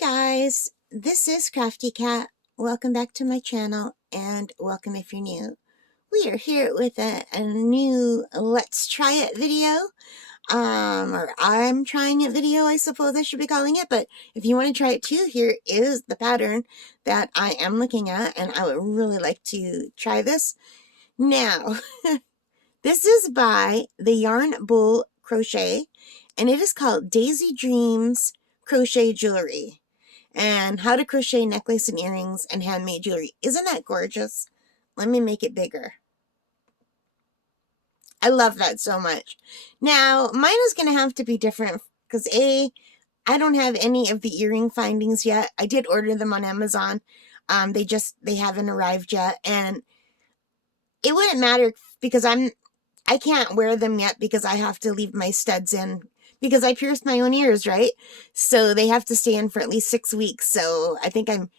Hi guys, this is Crafty Cat. Welcome back to my channel and welcome if you're new. We are here with a new Let's Try It video. Or I'm trying it video, I suppose I should be calling it, but if you want to try it too, here is the pattern that I am looking at and I would really like to try this. Now, this is by the Yarnbowl Crochet and it is called Daisy Dreams Crochet Jewelry. And how to crochet necklace and earrings and handmade jewelry. Isn't that gorgeous? Let me make it bigger. I love that so much. Now, mine is going to have to be different because I don't have any of the earring findings yet. I did order them on Amazon. They haven't arrived yet, and it wouldn't matter because I can't wear them yet because I have to leave my studs in because I pierced my own ears, right? So they have to stay in for at least 6 weeks. So I think I'm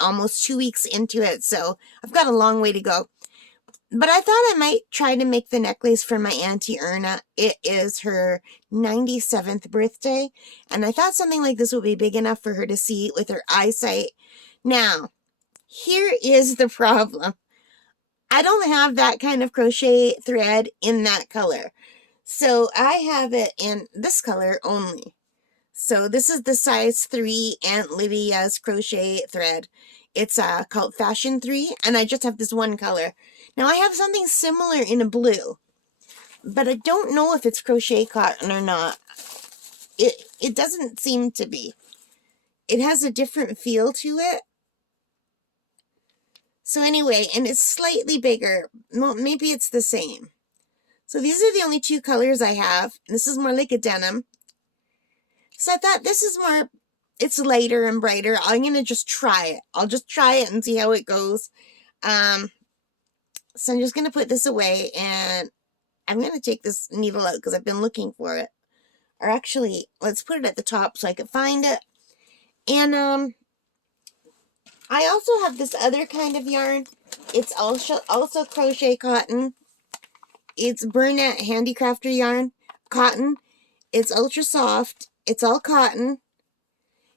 almost 2 weeks into it. So I've got a long way to go. But I thought I might try to make the necklace for my Auntie Erna. It is her 97th birthday. And I thought something like this would be big enough for her to see with her eyesight. Now, here is the problem. I don't have that kind of crochet thread in that color. So I have it in this color only. So this is the size 3 Aunt Lydia's crochet thread. It's called Fashion 3, and I just have this one color. Now I have something similar in a blue, but I don't know if it's crochet cotton or not. It doesn't seem to be. It has a different feel to it. So anyway, and it's slightly bigger. Well, maybe it's the same. So these are the only two colors I have. This is more like a denim. So I thought this is more, it's lighter and brighter. I'm going to just try it. I'll just try it and see how it goes. So I'm just going to put this away and I'm going to take this needle out because I've been looking for it. Or actually, let's put it at the top so I can find it. And I also have this other kind of yarn. It's also crochet cotton. It's Burnett Handicrafter yarn, cotton. It's ultra soft. It's all cotton.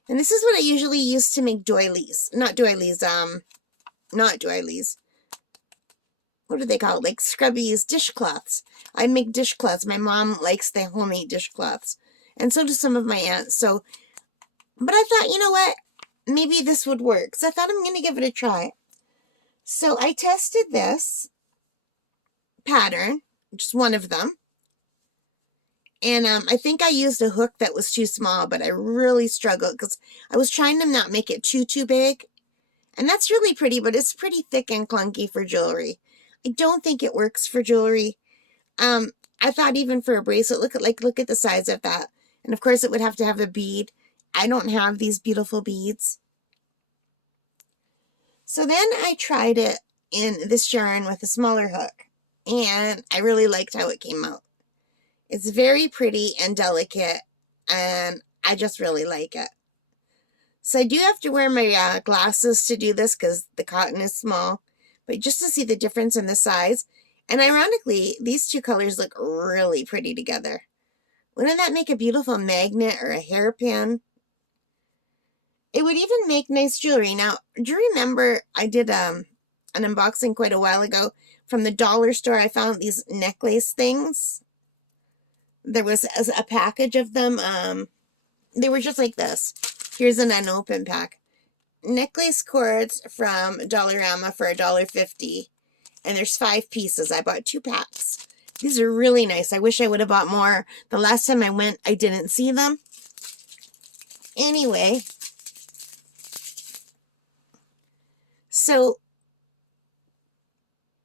And this is what I usually use to make doilies. Not doilies, not doilies. What do they call it? Like scrubbies, dishcloths. I make dishcloths. My mom likes the homemade dishcloths. And so do some of my aunts. So, but I thought, you know what? Maybe this would work. So I thought I'm going to give it a try. So I tested this pattern, just one of them. And I think I used a hook that was too small, but I really struggled because I was trying to not make it too big. And that's really pretty, but it's pretty thick and clunky for jewelry. I don't think it works for jewelry. I thought even for a bracelet, look at the size of that. And of course it would have to have a bead. I don't have these beautiful beads. So then I tried it in this yarn with a smaller hook. And I really liked how it came out. It's very pretty and delicate, and I just really like it. So I do have to wear my glasses to do this because the cotton is small, but just to see the difference in the size. And ironically, these two colors look really pretty together. Wouldn't that make a beautiful magnet or a hairpin? It would even make nice jewelry. Now, do you remember I did an unboxing quite a while ago from the dollar store? I found these necklace things. There was a package of them. They were just like this. Here's an unopened pack. Necklace cords from Dollarama for $1.50. And there's 5 pieces. I bought 2 packs. These are really nice. I wish I would have bought more. The last time I went, I didn't see them. Anyway. So,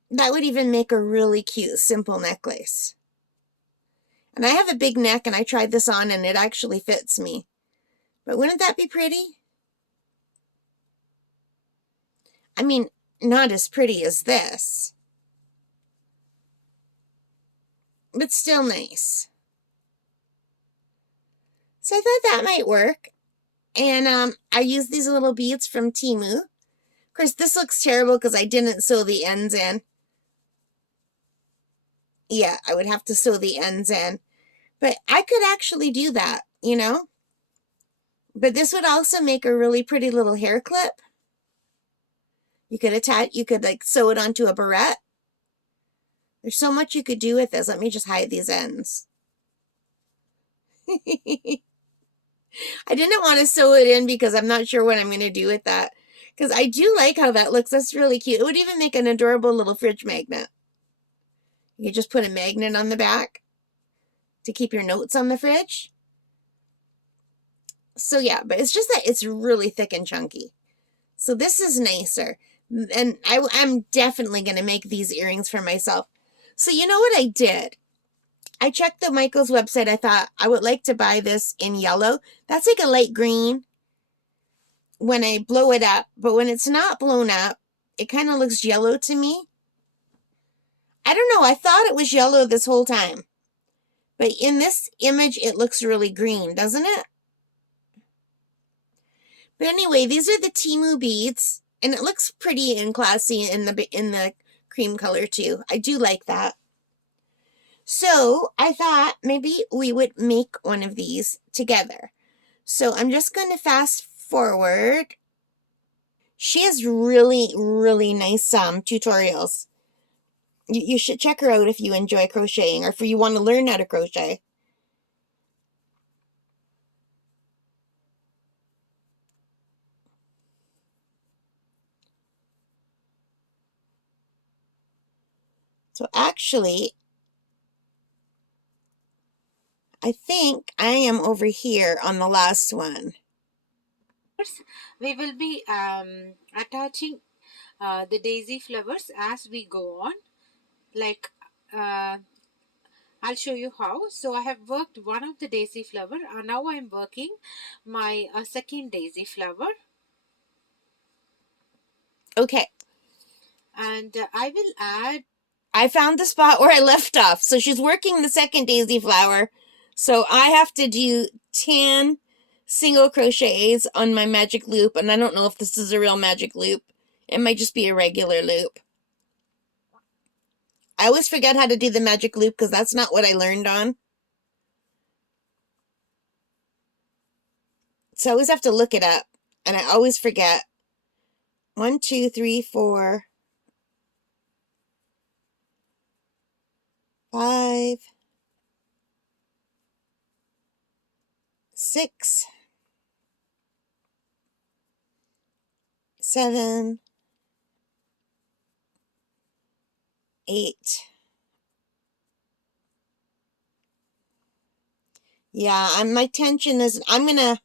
that would even make a really cute, simple necklace. And I have a big neck, and I tried this on, and it actually fits me. But wouldn't that be pretty? I mean, not as pretty as this. But still nice. So I thought that might work. And I used these little beads from Temu. Of course, this looks terrible because I didn't sew the ends in. Yeah, I would have to sew the ends in. But I could actually do that, you know? But this would also make a really pretty little hair clip. You could attach, you could like sew it onto a barrette. There's so much you could do with this. Let me just hide these ends. I didn't want to sew it in because I'm not sure what I'm going to do with that. Because I do like how that looks. That's really cute. It would even make an adorable little fridge magnet. You just put a magnet on the back to keep your notes on the fridge. So yeah, but it's just that it's really thick and chunky. So this is nicer. And I'm definitely going to make these earrings for myself. So you know what I did? I checked the Michaels website. I thought I would like to buy this in yellow. That's like a light green when I blow it up. But when it's not blown up, it kind of looks yellow to me. I don't know. I thought it was yellow this whole time. But in this image, it looks really green, doesn't it? But anyway, these are the Temu beads. And it looks pretty and classy in the cream color too. I do like that. So I thought maybe we would make one of these together. So I'm just going to fast forward. She has really, really nice tutorials. You should check her out if you enjoy crocheting or if you want to learn how to crochet. So actually, I think I am over here on the last one. We will be attaching the daisy flowers as we go on. Like I'll show you how. So I have worked one of the daisy flower and now I'm working my second daisy flower. Okay. And I will add. I found the spot where I left off. So she's working the second daisy flower. So I have to do 10 single crochets on my magic loop. And I don't know if this is a real magic loop. It might just be a regular loop. I always forget how to do the magic loop because that's not what I learned on. So I always have to look it up. And I always forget. 1, 2, 3, 4, 5, 6, 7, 8. Yeah, my tension is, I'm gonna,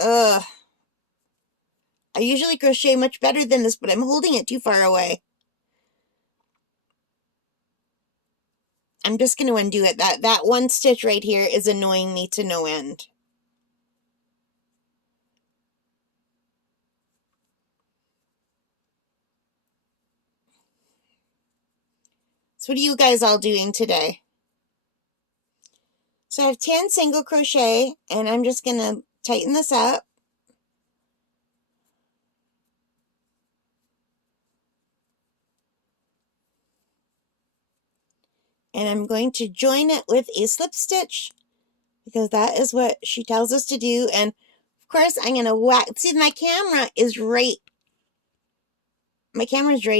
I usually crochet much better than this, but I'm holding it too far away. I'm just gonna undo it. That one stitch right here is annoying me to no end. So what are you guys all doing today? So I have 10 single crochet, and I'm just gonna tighten this up. And I'm going to join it with a slip stitch because that is what she tells us to do. And of course, I'm going to whack. See, my camera is right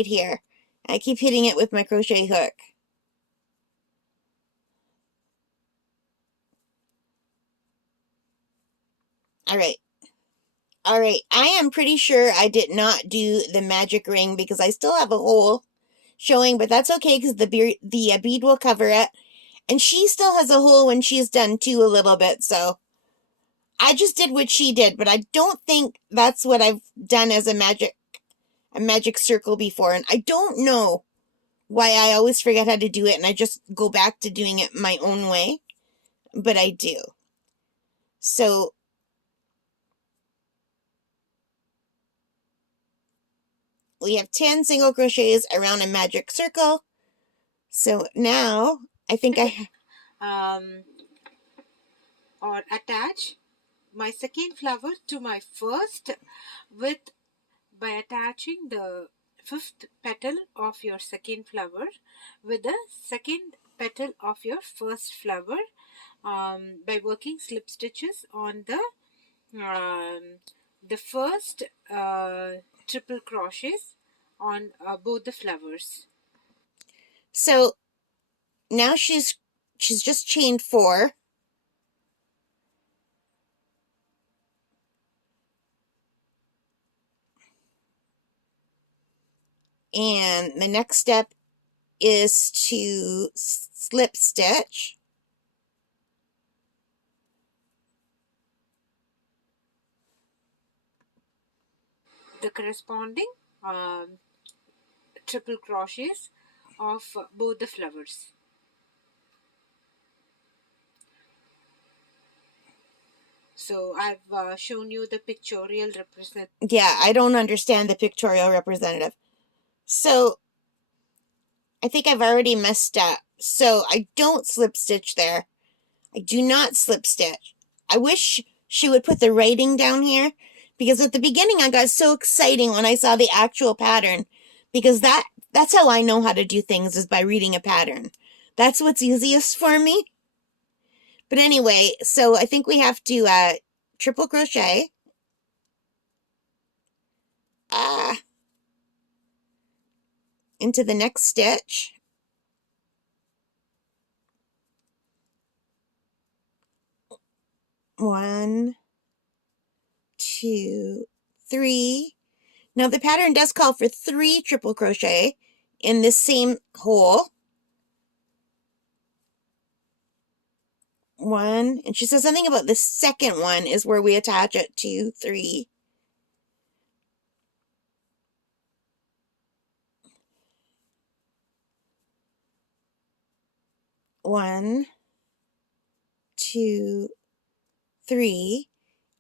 here. I keep hitting it with my crochet hook. All right. All right. I am pretty sure I did not do the magic ring because I still have a hole showing, but that's okay because the bead will cover it. And she still has a hole when she's done too a little bit, so I just did what she did, but I don't think that's what I've done as a magic circle before. And I don't know why I always forget how to do it and I just go back to doing it my own way, but I do. So we have 10 single crochets around a magic circle. So now I think Or attach my second flower to my first by attaching the fifth petal of your second flower with the second petal of your first flower, by working slip stitches on the first triple crochets on both the flowers. So now she's just chained 4. And the next step is to slip stitch. The corresponding triple crochets of both the flowers. So I've shown you the pictorial representative. Yeah, I don't understand the pictorial representative. So I think I've already messed up. So I don't slip stitch there. I do not slip stitch. I wish she would put the writing down here, because at the beginning I got so exciting when I saw the actual pattern, because that's how I know how to do things, is by reading a pattern. That's what's easiest for me. But anyway, so I think we have to triple crochet. Into the next stitch. 1, 2, 3. Now the pattern does call for 3 triple crochet in this same hole. 1, and she says something about the second one is where we attach it. 2, 3. 1, 2, 3.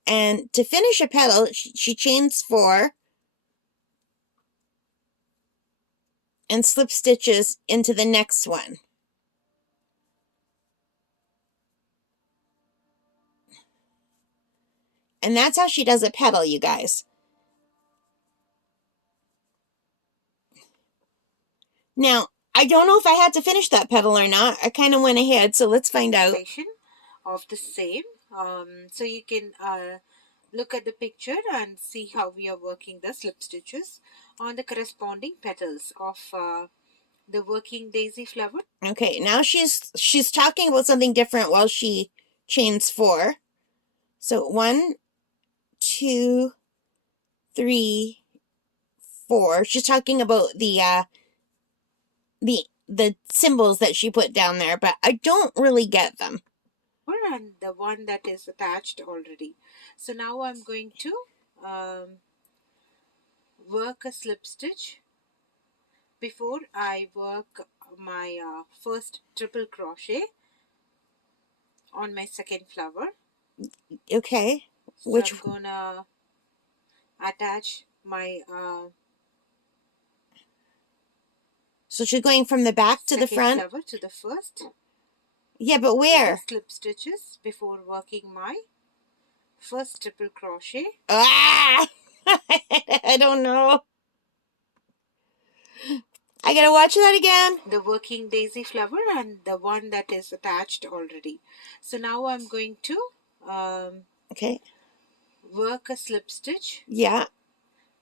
And to finish a petal, she chains 4 and slip stitches into the next one. And that's how she does a petal, you guys. Now, I don't know if I had to finish that petal or not. I kind of went ahead, so let's find out. Of the same. So you can look at the picture and see how we are working the slip stitches on the corresponding petals of the working daisy flower. Okay, now she's talking about something different while she chains 4. So 1, 2, 3, 4. She's talking about the symbols that she put down there, but I don't really get them. And the one that is attached already. So now I'm going to work a slip stitch before I work my first triple crochet on my second flower. Okay. So I'm gonna attach my so she's going from the back to the front? flower to the first. Yeah, but where? Slip stitches before working my first triple crochet. Ah! I don't know. I gotta watch that again. The working daisy flower and the one that is attached already. So now I'm going to okay, work a slip stitch. Yeah.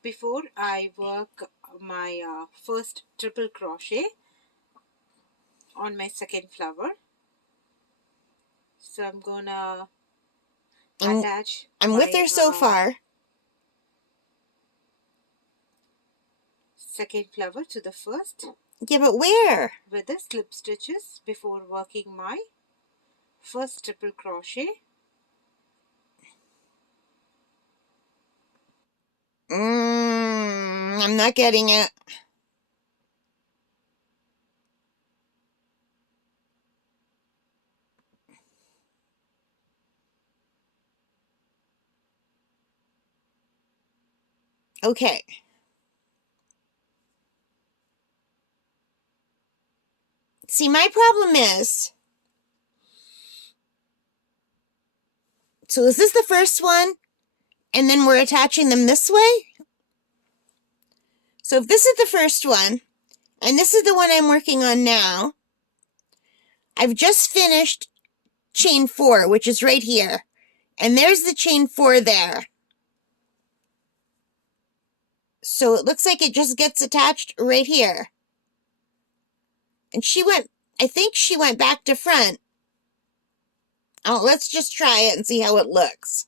Before I work my first triple crochet on my second flower. So I'm gonna attach. I'm with her so far. Second flower to the first. Yeah, but where? With the slip stitches before working my first triple crochet. I'm not getting it. Okay. See, my problem is, so is this the first one? And then we're attaching them this way? So if this is the first one, and this is the one I'm working on now, I've just finished chain 4, which is right here. And there's the chain 4 there. So it looks like it just gets attached right here. And I think she went back to front. Oh, let's just try it and see how it looks.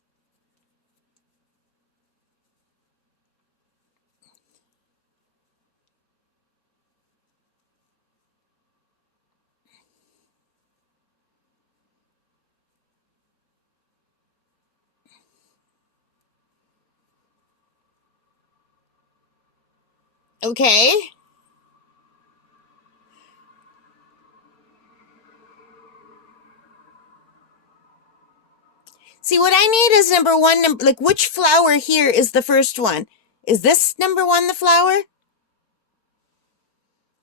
Okay. See, what I need is number 1, like which flower here is the first one? Is this number 1 the flower?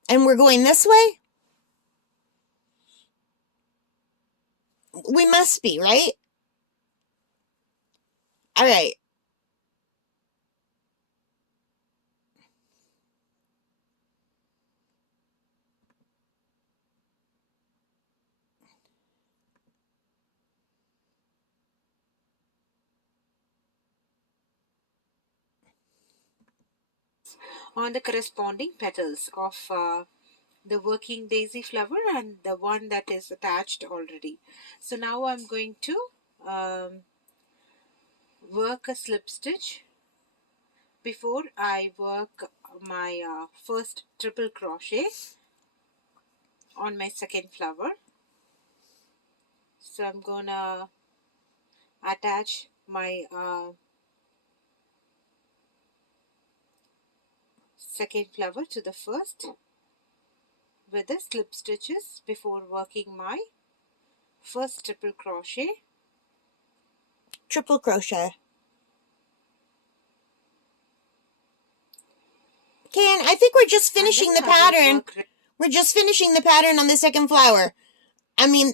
And we're going this way? We must be, right? All right. On the corresponding petals of the working daisy flower and the one that is attached already. So now I'm going to work a slip stitch before I work my first triple crochet on my second flower. So I'm gonna attach my second flower to the first with the slip stitches before working my first triple crochet. Triple crochet. Okay, and I think we're just finishing the pattern. We're just finishing the pattern on the second flower. I mean,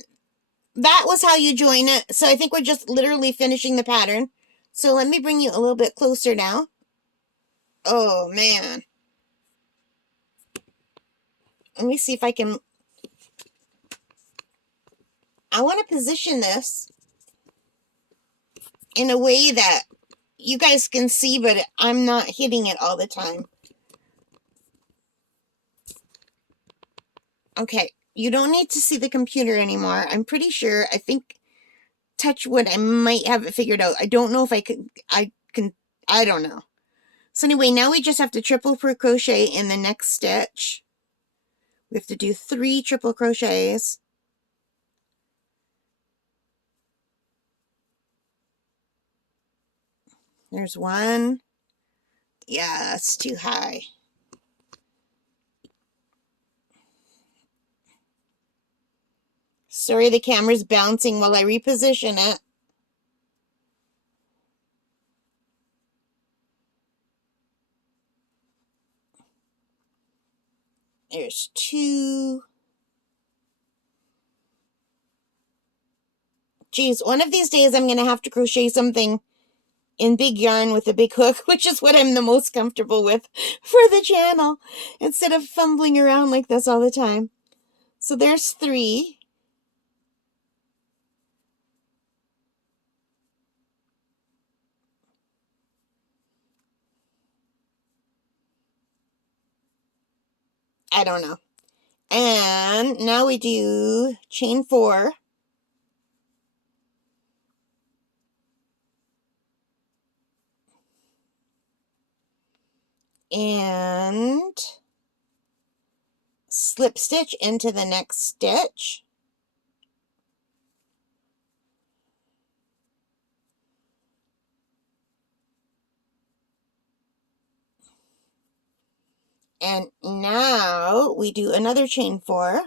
that was how you join it. So I think we're just literally finishing the pattern. So let me bring you a little bit closer now. Oh, man. Let me see if I can... I want to position this in a way that you guys can see, but I'm not hitting it all the time. Okay, you don't need to see the computer anymore. I'm pretty sure, I think, touch wood, I might have it figured out. I don't know if I don't know. So anyway, now we just have to triple crochet in the next stitch. We have to do 3 triple crochets. There's 1. Yeah, that's too high. Sorry, the camera's bouncing while I reposition it. There's 2. Geez, one of these days I'm going to have to crochet something in big yarn with a big hook, which is what I'm the most comfortable with for the channel, instead of fumbling around like this all the time. So there's 3. I don't know. And now we do chain 4. And slip stitch into the next stitch. And now we do another chain 4.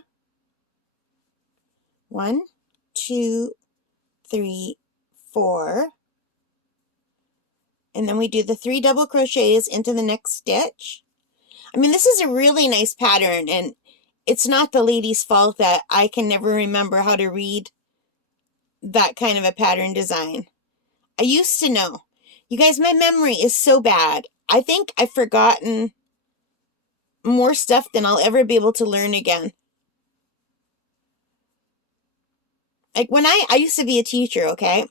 1, 2, 3, 4. And then we do the 3 double crochets into the next stitch. I mean, this is a really nice pattern, and it's not the lady's fault that I can never remember how to read that kind of a pattern design. I used to know. You guys, my memory is so bad. I think I've forgotten more stuff than I'll ever be able to learn again. Like when I used to be a teacher, okay?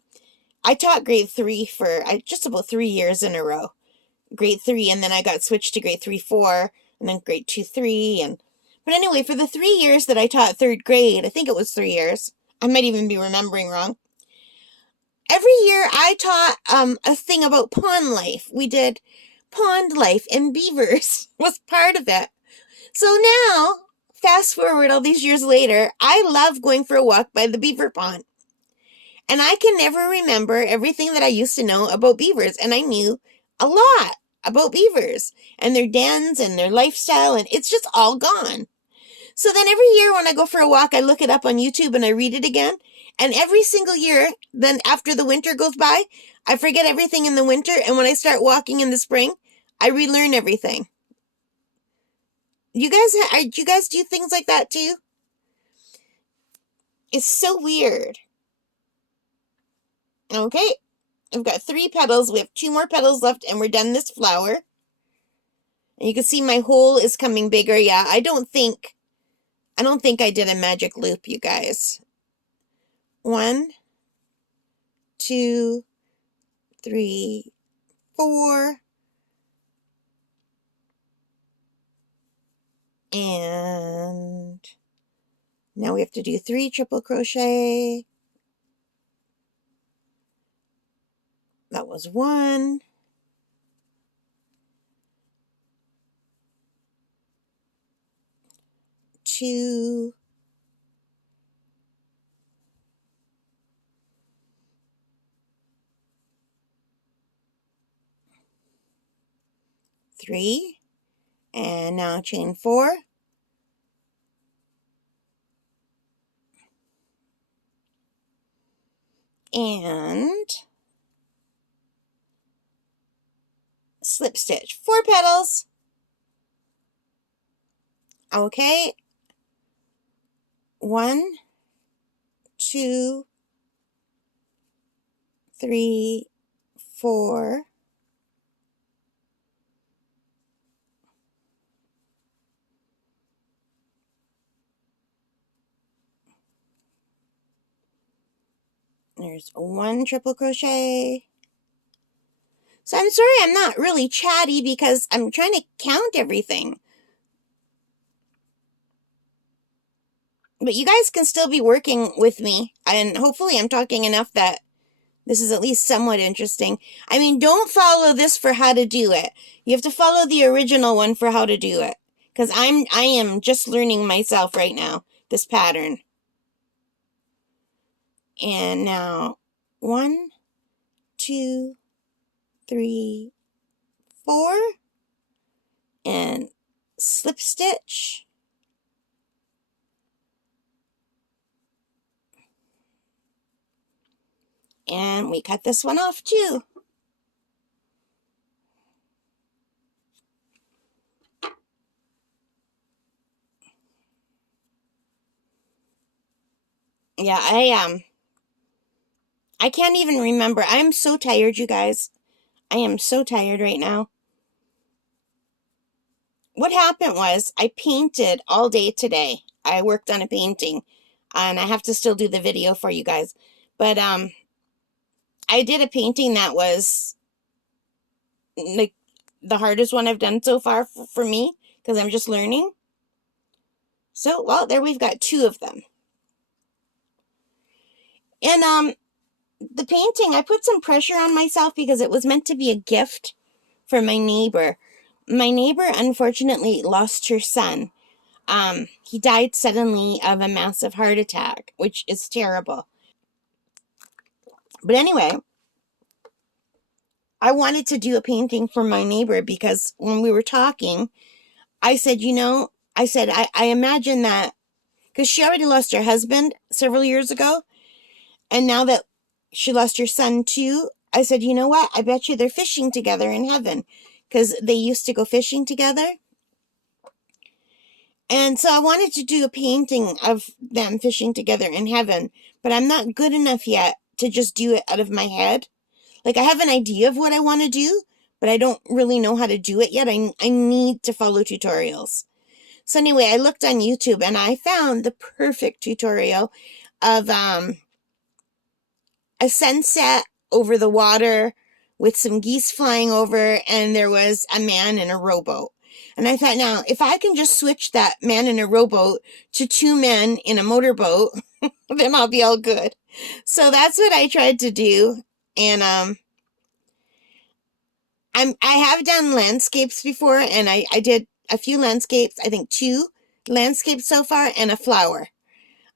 I taught grade 3 for just about 3 years in a row. Grade 3, and then I got switched to grade 3, 4, and then grade 2, 3, and but anyway, for the 3 years that I taught third grade, I think it was 3 years. I might even be remembering wrong. Every year I taught a thing about pond life. We did pond life, and beavers was part of it. So now, fast forward all these years later, I love going for a walk by the beaver pond. And I can never remember everything that I used to know about beavers. And I knew a lot about beavers and their dens and their lifestyle, and it's just all gone. So then every year when I go for a walk, I look it up on YouTube and I read it again. And every single year, then after the winter goes by, I forget everything in the winter. And when I start walking in the spring, I relearn everything. You guys do things like that too? It's so weird. Okay, I've got 3 petals. We have 2 more petals left, and we're done this flower. And you can see my hole is coming bigger. Yeah, I don't think I did a magic loop, you guys. 1, 2, 3, 4. And now we have to do 3 triple crochet. That was 1. 2. 3. And now chain 4. And slip stitch. 4 petals. Okay. 1, 2, 3, 4. There's 1 triple crochet. So I'm sorry I'm not really chatty because I'm trying to count everything. But you guys can still be working with me, and hopefully I'm talking enough that this is at least somewhat interesting. I mean, don't follow this for how to do it. You have to follow the original one for how to do it. Because I am just learning myself right now, this pattern. And now, 1, 2, 3, 4. And slip stitch. And we cut this one off too. Yeah, I can't even remember. I'm so tired, you guys. I am so tired right now. What happened was I painted all day today. I worked on a painting, and I have to still do the video for you guys. But I did a painting that was like the hardest one I've done so far for me because I'm just learning. So, well, there we've got 2 of them. And the painting, I put some pressure on myself because it was meant to be a gift for my neighbor. My neighbor, unfortunately, lost her son. He died suddenly of a massive heart attack, which is terrible. But anyway, I wanted to do a painting for my neighbor because when we were talking, I said, I imagine that, because she already lost her husband several years ago, and now that she lost her son too, I said, you know what? I bet you they're fishing together in heaven, because they used to go fishing together. And so I wanted to do a painting of them fishing together in heaven, but I'm not good enough yet to just do it out of my head. Like, I have an idea of what I want to do, but I don't really know how to do it yet. I need to follow tutorials. So anyway, I looked on YouTube and I found the perfect tutorial of a sunset over the water with some geese flying over, and there was a man in a rowboat. And I thought, now, if I can just switch that man in a rowboat to two men in a motorboat, then I'll be all good. So that's what I tried to do. And I have done landscapes before, and I did a few landscapes, I think two landscapes so far, and a flower,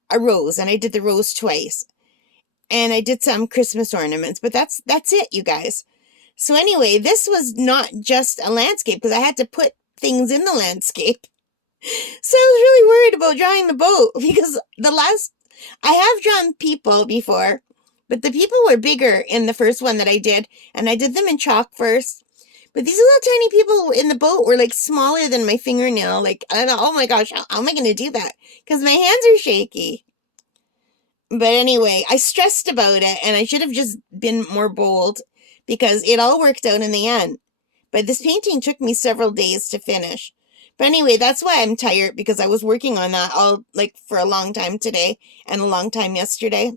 a rose, and I did the rose twice. And I did some Christmas ornaments, but that's it, you guys. So anyway, this was not just a landscape because I had to put things in the landscape. So I was really worried about drawing the boat because I have drawn people before, but the people were bigger in the first one that I did, and I did them in chalk first. But these little tiny people in the boat were like smaller than my fingernail. Like, I thought, oh my gosh, how am I going to do that? Because my hands are shaky. But anyway, I stressed about it, and I should have just been more bold because it all worked out in the end. But this painting took me several days to finish. But anyway, that's why I'm tired, because I was working on that all like for a long time today and a long time yesterday.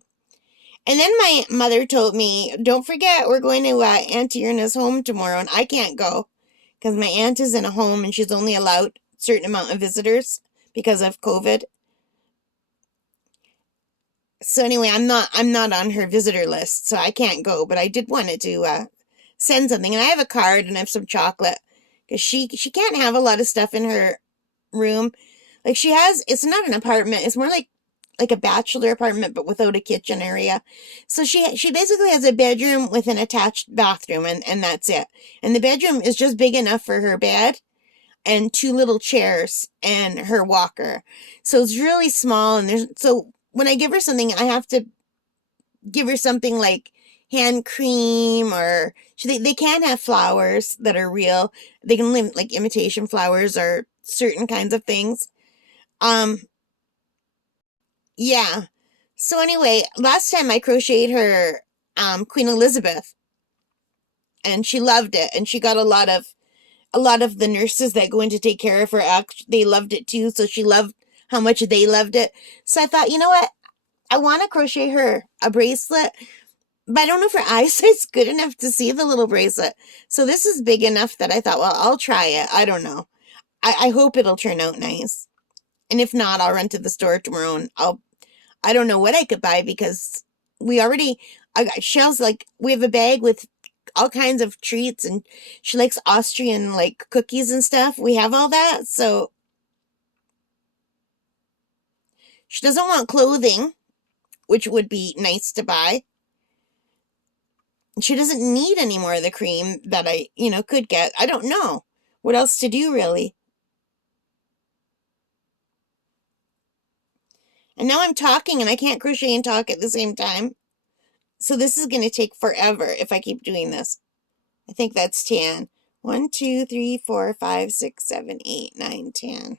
And then my mother told me, don't forget, we're going to Auntie Irna's home tomorrow, and I can't go because my aunt is in a home and she's only allowed a certain amount of visitors because of COVID. So anyway, I'm not on her visitor list, so I can't go, but I did want to send something, and I have a card and I have some chocolate because she can't have a lot of stuff in her room. Like she has, it's not an apartment, it's more like a bachelor apartment but without a kitchen area. So she basically has a bedroom with an attached bathroom, and that's it. And the bedroom is just big enough for her bed and two little chairs and her walker. So it's really small, and so when I give her something, I have to give her something like hand cream, or they can't have flowers that are real. They can live like imitation flowers or certain kinds of things. Um, yeah. So anyway, last time I crocheted her Queen Elizabeth, and she loved it, and she got a lot of the nurses that go in to take care of her, they loved it too. So she loved how much they loved it. So I thought, you know what? I want to crochet her a bracelet, but I don't know if her eyesight's good enough to see the little bracelet. So this is big enough that I thought, well, I'll try it. I don't know. I hope it'll turn out nice. And if not, I'll run to the store tomorrow and I don't know what I could buy because I got shells, like we have a bag with all kinds of treats, and she likes Austrian like cookies and stuff. We have all that. So she doesn't want clothing, which would be nice to buy. She doesn't need any more of the cream that I, could get. I don't know what else to do really. And now I'm talking and I can't crochet and talk at the same time. So this is going to take forever if I keep doing this. I think that's 10. 1, 2, 3, 4, 5, 6, 7, 8, 9, 10.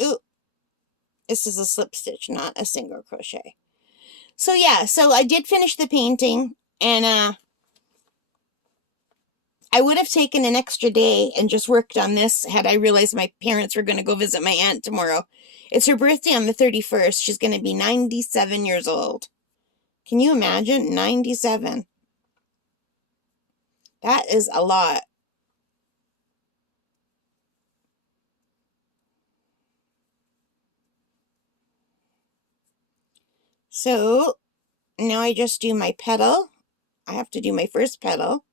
Ooh, this is a slip stitch, not a single crochet. So yeah, so I did finish the painting, and I would have taken an extra day and just worked on this had I realized my parents were going to go visit my aunt tomorrow. It's her birthday on the 31st. She's going to be 97 years old. Can you imagine? 97. That is a lot. So now I just do my petal. I have to do my first petal.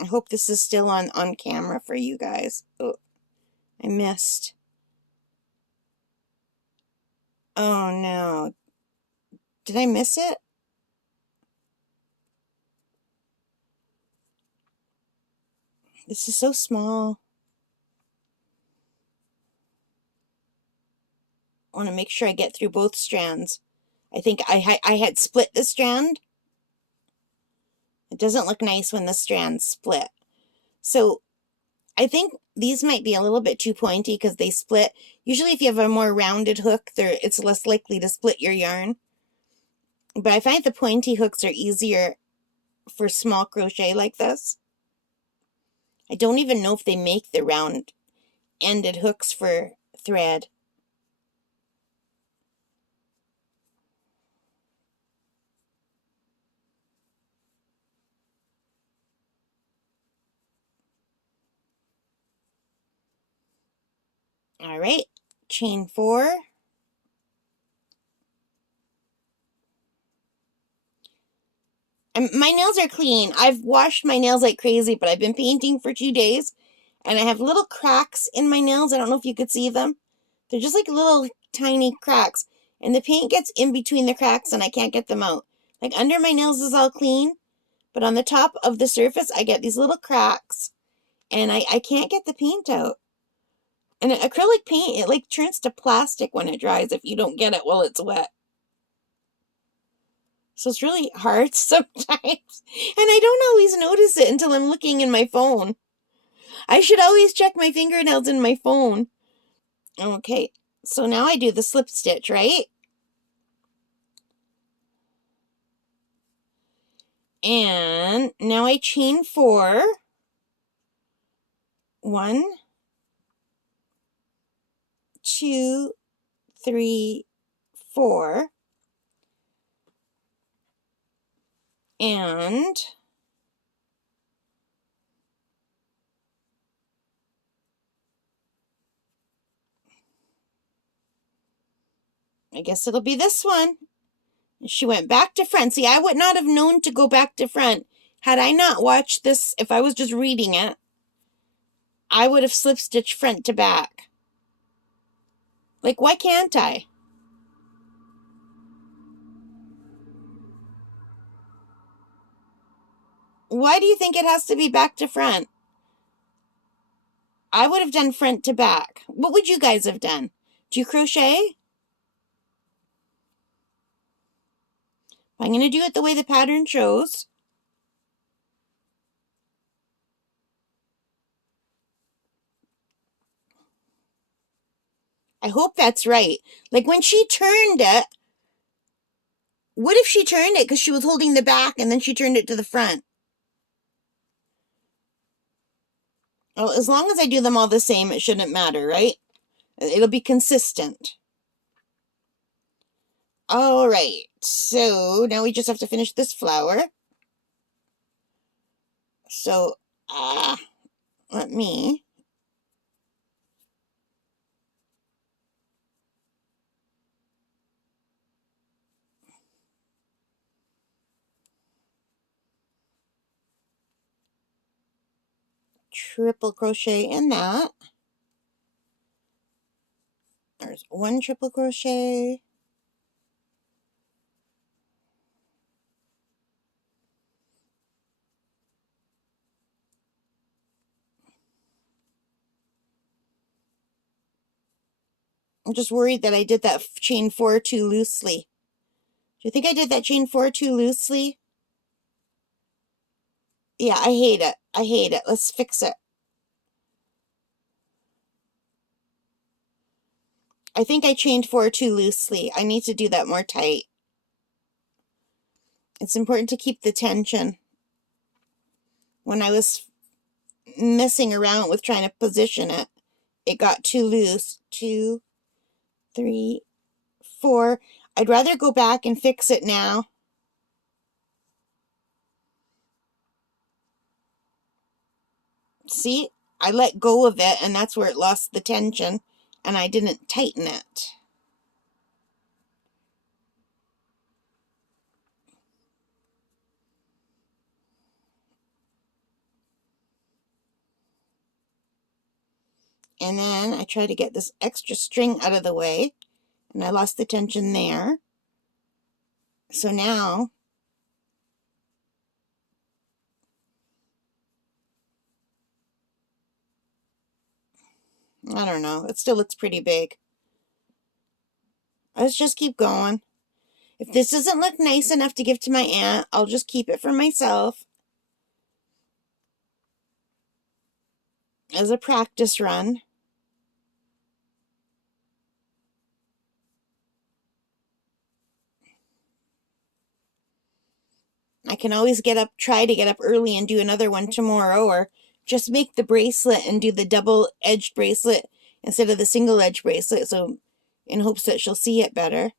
I hope this is still on camera for you guys. Oh, I missed. Oh no. Did I miss it? This is so small. want to make sure I get through both strands. I think I had split the strand. It doesn't look nice when the strands split. So I think these might be a little bit too pointy because they split. Usually if you have a more rounded hook, it's less likely to split your yarn. But I find the pointy hooks are easier for small crochet like this. I don't even know if they make the round-ended hooks for thread. All right, chain 4. And my nails are clean. I've washed my nails like crazy, but I've been painting for 2 days, and I have little cracks in my nails. I don't know if you could see them. They're just like little tiny cracks, and the paint gets in between the cracks, and I can't get them out. Like under my nails is all clean, but on the top of the surface, I get these little cracks, and I can't get the paint out. And acrylic paint, it like turns to plastic when it dries if you don't get it while it's wet. So it's really hard sometimes. And I don't always notice it until I'm looking in my phone. I should always check my fingernails in my phone. Okay, so now I do the slip stitch, right? And now I chain 4. 1, 2, 3, 4. And I guess it'll be this one. She went back to front. See, I would not have known to go back to front had I not watched this. If I was just reading it, I would have slip stitched front to back. Like, why can't I? Why do you think it has to be back to front? I would have done front to back. What would you guys have done? Do you crochet? I'm going to do it the way the pattern shows. I hope that's right. Like when she turned it, what if she turned it because she was holding the back and then she turned it to the front? Well, as long as I do them all the same, it shouldn't matter, right? It'll be consistent. All right, so now we just have to finish this flower. So, let me triple crochet in that. There's 1 triple crochet. I'm just worried that I did that chain 4 too loosely. Do you think I did that chain 4 too loosely? Yeah, I hate it. I hate it. Let's fix it. I think I chained 4 too loosely. I need to do that more tight. It's important to keep the tension. When I was messing around with trying to position it, it got too loose. 2, 3, 4. I'd rather go back and fix it now. See, I let go of it, and that's where it lost the tension, and I didn't tighten it. And then I try to get this extra string out of the way, and I lost the tension there. So now I don't know, it still looks pretty big. Let's just keep going. If this doesn't look nice enough to give to my aunt, I'll just keep it for myself as a practice run. I can always try to get up early and do another one tomorrow, or just make the bracelet and do the double-edged bracelet instead of the single-edged bracelet, so in hopes that she'll see it better.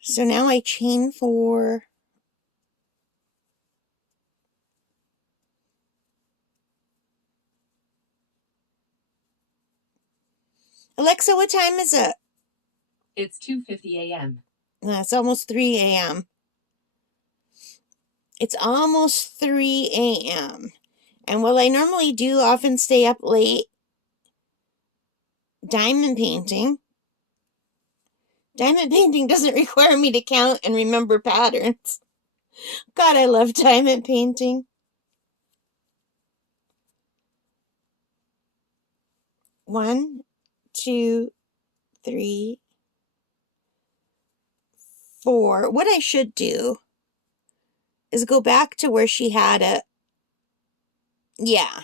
So now I chain 4. Alexa, what time is it? It's 2:50 a.m. It's almost 3 a.m. It's almost 3 a.m. And while I normally do often stay up late diamond painting doesn't require me to count and remember patterns. God, I love diamond painting. 1, 2, 3, 4. What I should do is go back to where she had it. Yeah.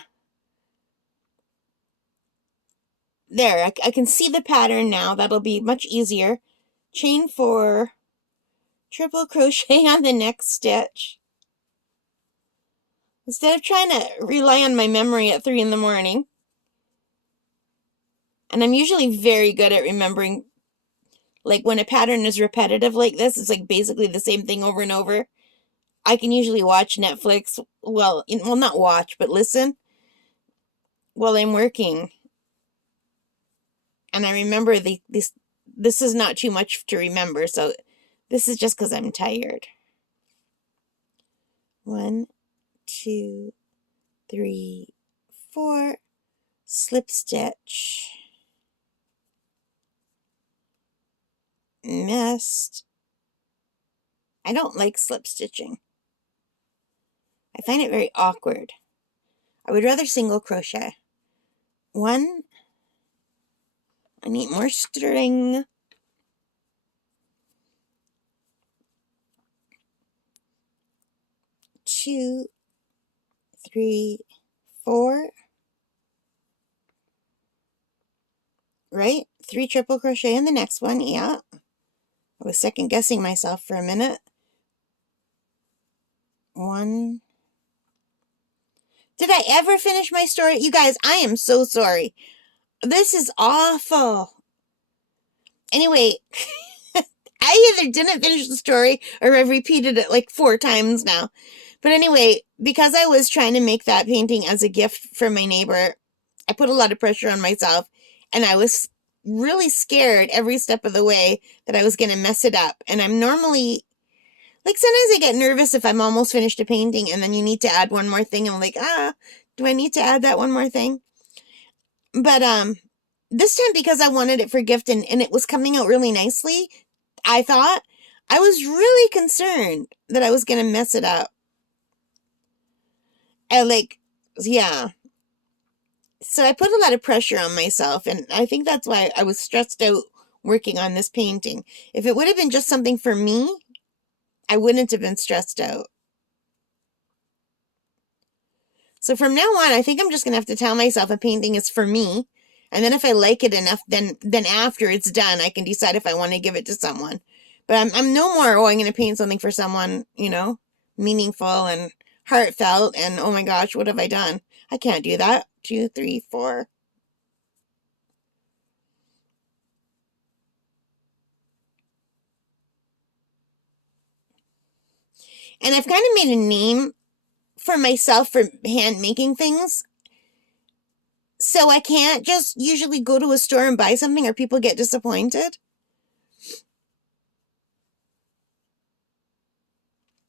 There, I can see the pattern now. That'll be much easier. Chain 4, triple crochet on the next stitch. Instead of trying to rely on my memory at 3 in the morning. And I'm usually very good at remembering, like when a pattern is repetitive like this, it's like basically the same thing over and over. I can usually watch Netflix, well, not watch, but listen while I'm working. And I remember this is not too much to remember, so this is just because I'm tired. 1, 2, 3, 4, slip stitch. Missed. I don't like slip stitching. I find it very awkward. I would rather single crochet. 1. I need more string. 2, 3, 4. Right? 3 triple crochet in the next one. Yeah. I was second guessing myself for a minute. 1. Did I ever finish my story? You guys, I am so sorry. This is awful. Anyway, I either didn't finish the story or I've repeated it like 4 times now. But anyway, because I was trying to make that painting as a gift for my neighbor, I put a lot of pressure on myself, and I was really scared every step of the way that I was going to mess it up. And I'm normally, like, sometimes I get nervous if I'm almost finished a painting and then you need to add one more thing. I'm like, do I need to add that one more thing? But this time, because I wanted it for gift and it was coming out really nicely, I thought, I was really concerned that I was going to mess it up. Yeah. So I put a lot of pressure on myself, and I think that's why I was stressed out working on this painting. If it would have been just something for me, I wouldn't have been stressed out. So from now on, I think I'm just going to have to tell myself a painting is for me. And then if I like it enough, then after it's done, I can decide if I want to give it to someone. But I'm no more, I'm going to paint something for someone, meaningful and heartfelt. And oh my gosh, what have I done? I can't do that. 2, 3, 4. And I've kind of made a name for myself for hand making things. So I can't just usually go to a store and buy something or people get disappointed.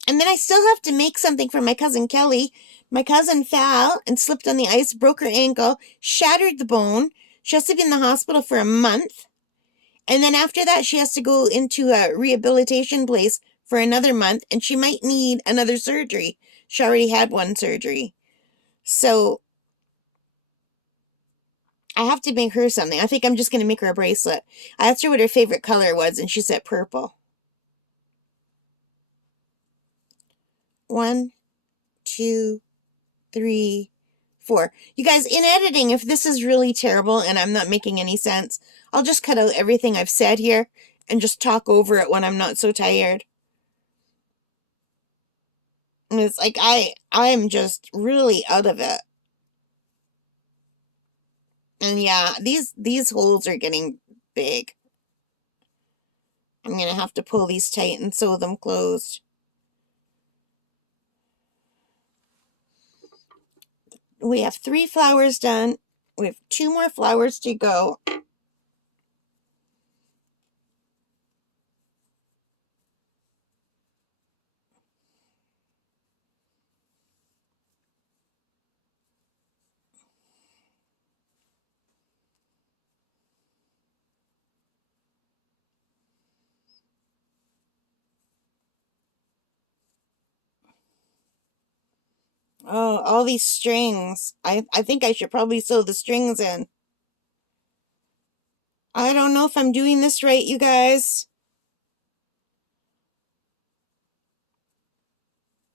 And then I still have to make something for my cousin Kelly. My cousin fell and slipped on the ice, broke her ankle, shattered the bone. She has to be in the hospital for a month. And then after that, she has to go into a rehabilitation place for another month, and she might need another surgery. She already had one surgery. So I have to make her something. I think I'm just going to make her a bracelet. I asked her what her favorite color was, and she said purple. 1, 2, 3, 4. You guys, in editing, if this is really terrible and I'm not making any sense, I'll just cut out everything I've said here and just talk over it when I'm not so tired. And it's like I'm just really out of it. And yeah, these holes are getting big. I'm going to have to pull these tight and sew them closed. We have 3 flowers done. We have 2 more flowers to go. Oh, all these strings. I think I should probably sew the strings in. I don't know if I'm doing this right, you guys.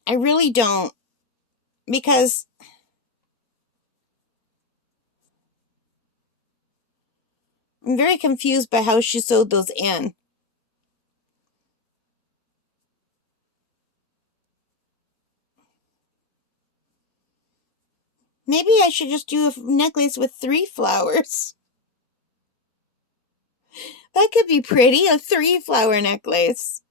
I really don't. Because I'm very confused by how she sewed those in. Maybe I should just do a necklace with 3 flowers. That could be pretty, a 3-flower necklace.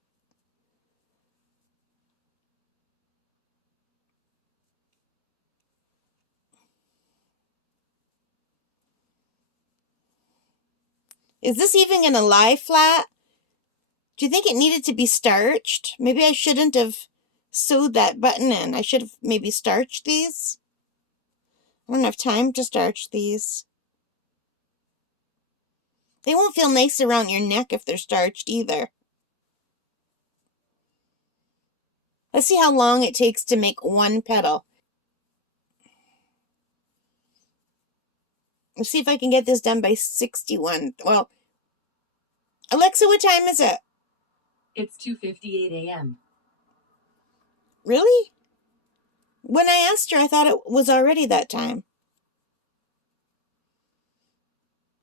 Is this even going to lie flat? Do you think it needed to be starched? Maybe I shouldn't have sewed that button in. I should have maybe starched these. I don't have time to starch these. They won't feel nice around your neck if they're starched either. Let's see how long it takes to make 1 petal. Let's see if I can get this done by 61. Well, Alexa, what time is it? It's 2:58 a.m. Really? When I asked her, I thought it was already that time.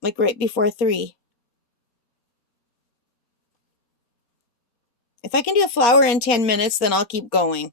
Like right before 3. If I can do a flower in 10 minutes, then I'll keep going.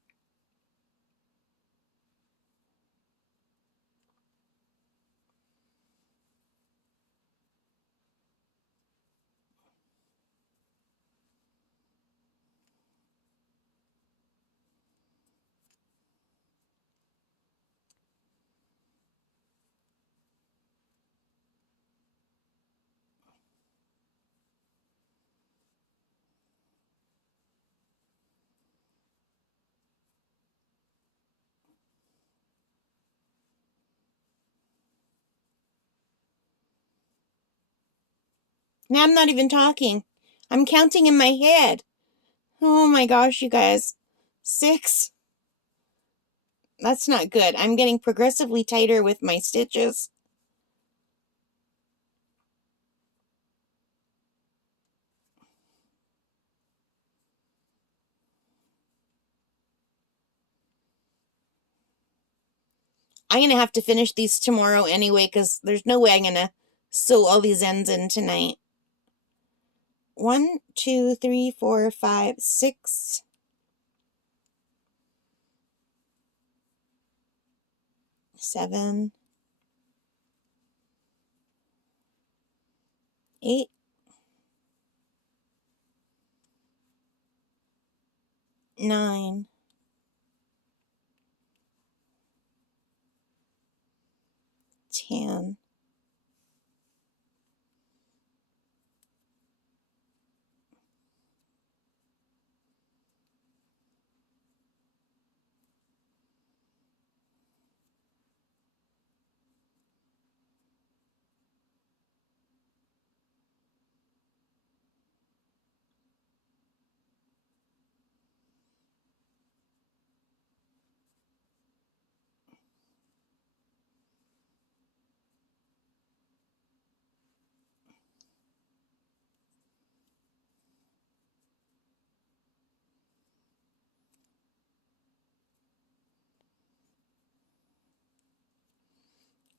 Now I'm not even talking. I'm counting in my head. Oh my gosh, you guys. 6. That's not good. I'm getting progressively tighter with my stitches. I'm going to have to finish these tomorrow anyway because there's no way I'm going to sew all these ends in tonight. 1, 2, 3, 4, 5, 6. 7, 8, 9, 10.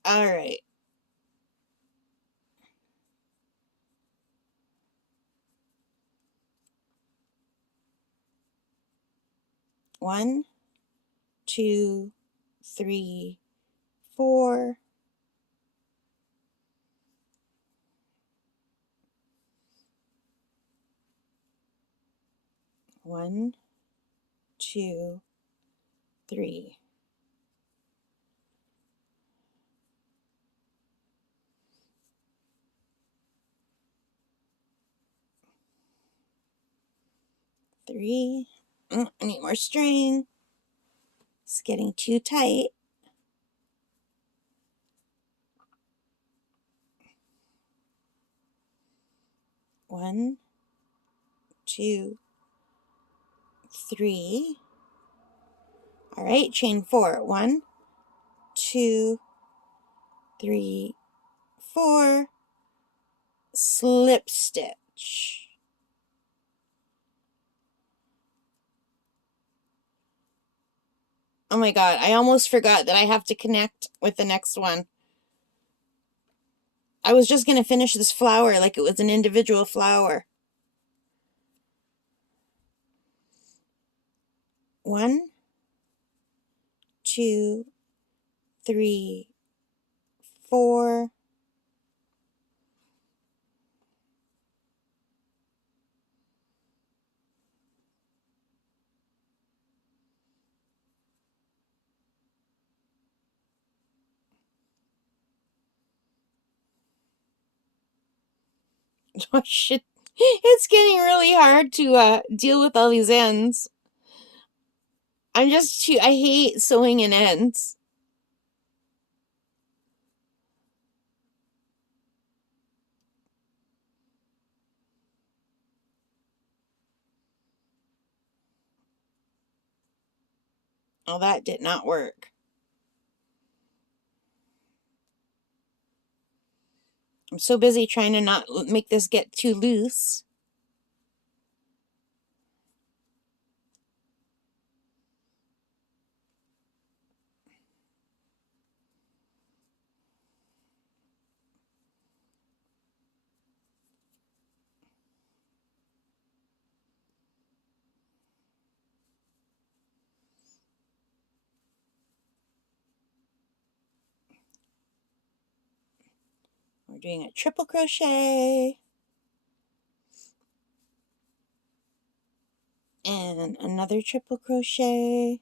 All right. One, two, three, four. One, two, three. Three. I need more string. It's getting too tight. One, two, three. All right, chain four. One, two, three, four. Slip stitch. Oh my god, I almost forgot that I have to connect with the next one. I was just going to finish this flower like it was an individual flower. One, two, three, four. Oh shit. It's getting really hard to deal with all these ends. I hate sewing in ends. Oh, that did not work. I'm so busy trying to not make this get too loose. We're doing a triple crochet. And another triple crochet.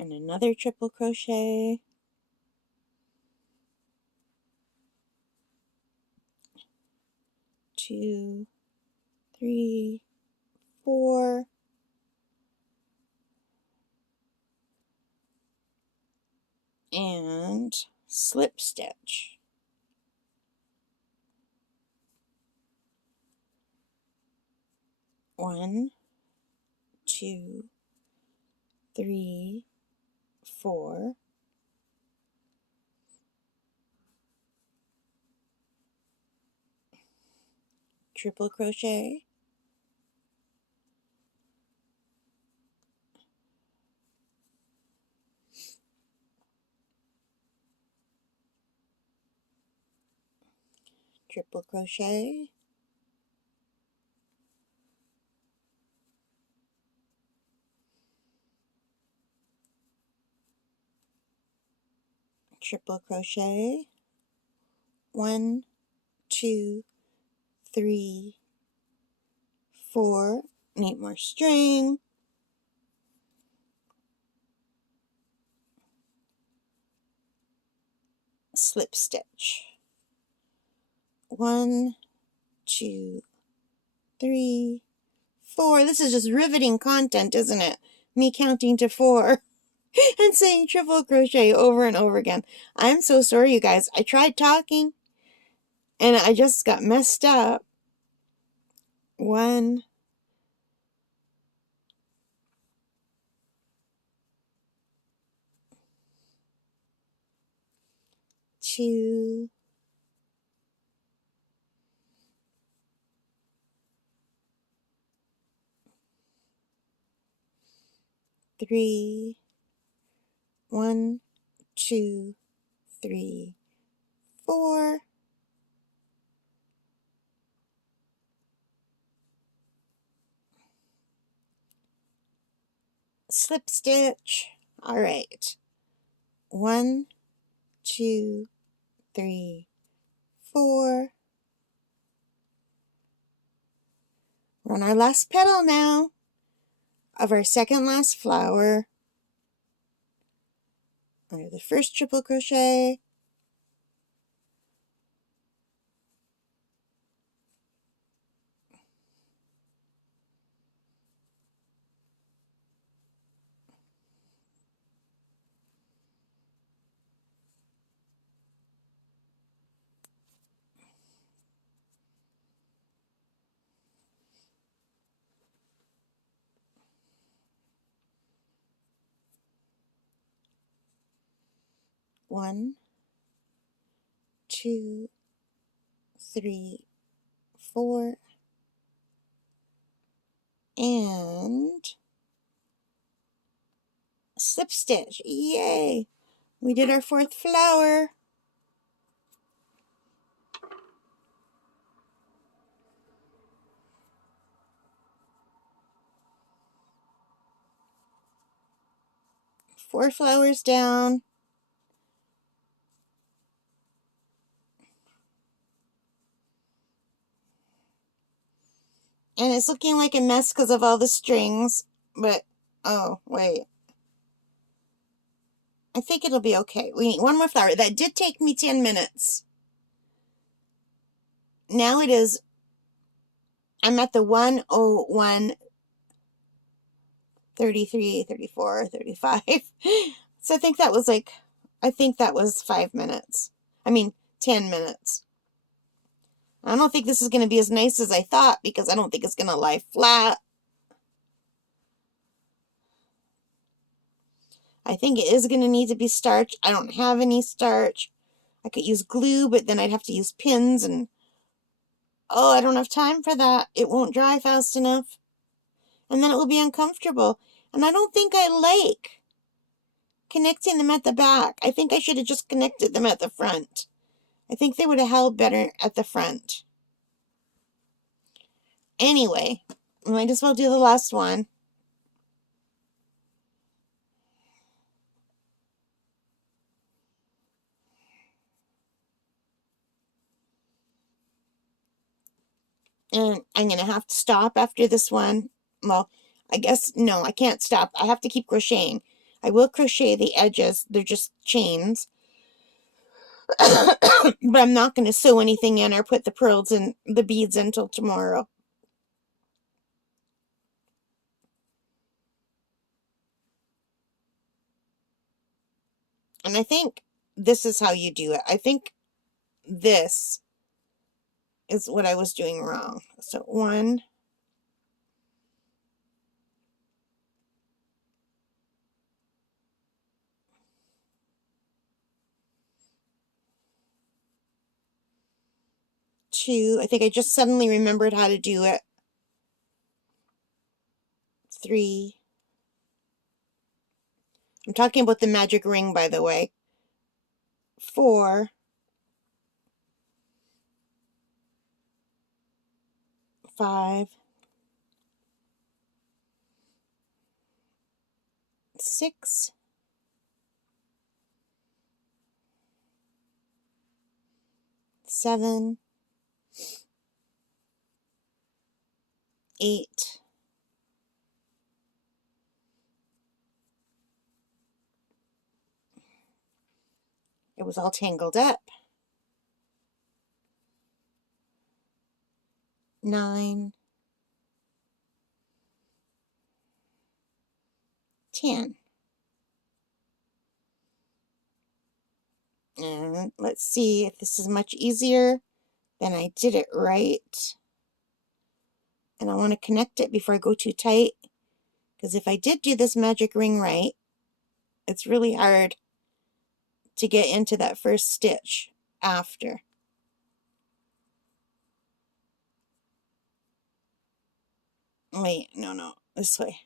And another triple crochet. Two, three, four. And slip stitch. One, two, three, four. Triple crochet. Triple crochet. Triple crochet. One, two, three, four. Need more string. Slip stitch. One, two, three, four. This is just riveting content, isn't it? Me counting to four and saying triple crochet over and over again. I'm so sorry, you guys. I tried talking and I just got messed up. One, two, 3, 1, 2, 3, 4. Slip stitch. All right. 1, 2, 3, 4. We're on our last petal now of our second last flower. Under the first triple crochet. One, 2, 3, 4, and slip stitch. Yay! We did our fourth flower. Four flowers down. And it's looking like a mess because of all the strings, but, oh, wait. I think it'll be okay. We need one more flower. That did take me 10 minutes. Now it is, I'm at the 101, 33, 34, 35. So I think that was 5 minutes. I mean, 10 minutes. I don't think this is going to be as nice as I thought because I don't think it's going to lie flat. I think it is going to need to be starch. I don't have any starch. I could use glue, but then I'd have to use pins and, oh, I don't have time for that. It won't dry fast enough. And then it will be uncomfortable. And I don't think I like connecting them at the back. I think I should have just connected them at the front. I think they would have held better at the front. Anyway, might as well do the last one. And I'm going to have to stop after this one. Well, I guess, no, I can't stop. I have to keep crocheting. I will crochet the edges. They're just chains. But I'm not going to sew anything in or put the pearls and the beads until tomorrow. And I think this is how you do it. I think this is what I was doing wrong. So 1, 2. I think I just suddenly remembered how to do it. 3. I'm talking about the magic ring, by the way. 4. 5. 6. 7. 8. 'It was all tangled up. 9. 10. And let's see if this is much easier. Then I did it right. And I want to connect it before I go too tight. Because if I did do this magic ring right, it's really hard to get into that first stitch after. Wait, no, this way.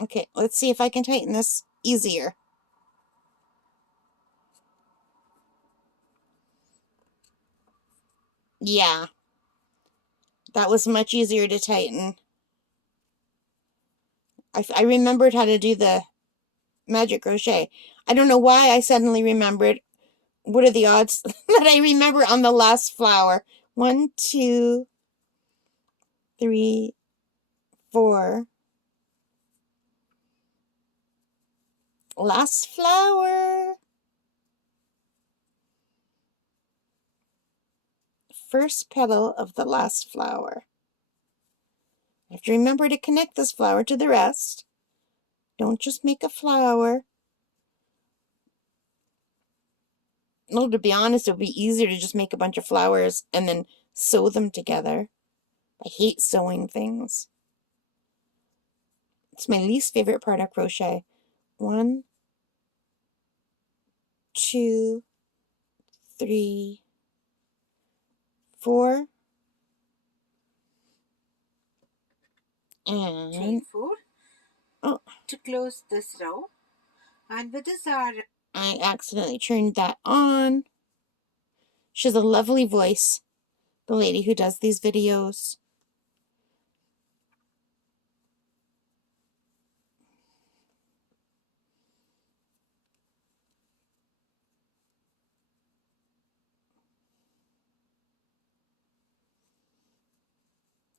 Okay, let's see if I can tighten this easier. Yeah, that was much easier to tighten. I remembered how to do the magic crochet. I don't know why I suddenly remembered. What are the odds that I remember on the last flower? 1, 2, 3, 4. Last flower. First petal of the last flower. I have to remember to connect this flower to the rest. Don't just make a flower. No, to be honest, it would be easier to just make a bunch of flowers and then sew them together. I hate sewing things. It's my least favorite part of crochet. 1, 2, 3, 4. Chain And 4 oh, to close this row. And with this our I accidentally turned that on. She has a lovely voice, the lady who does these videos.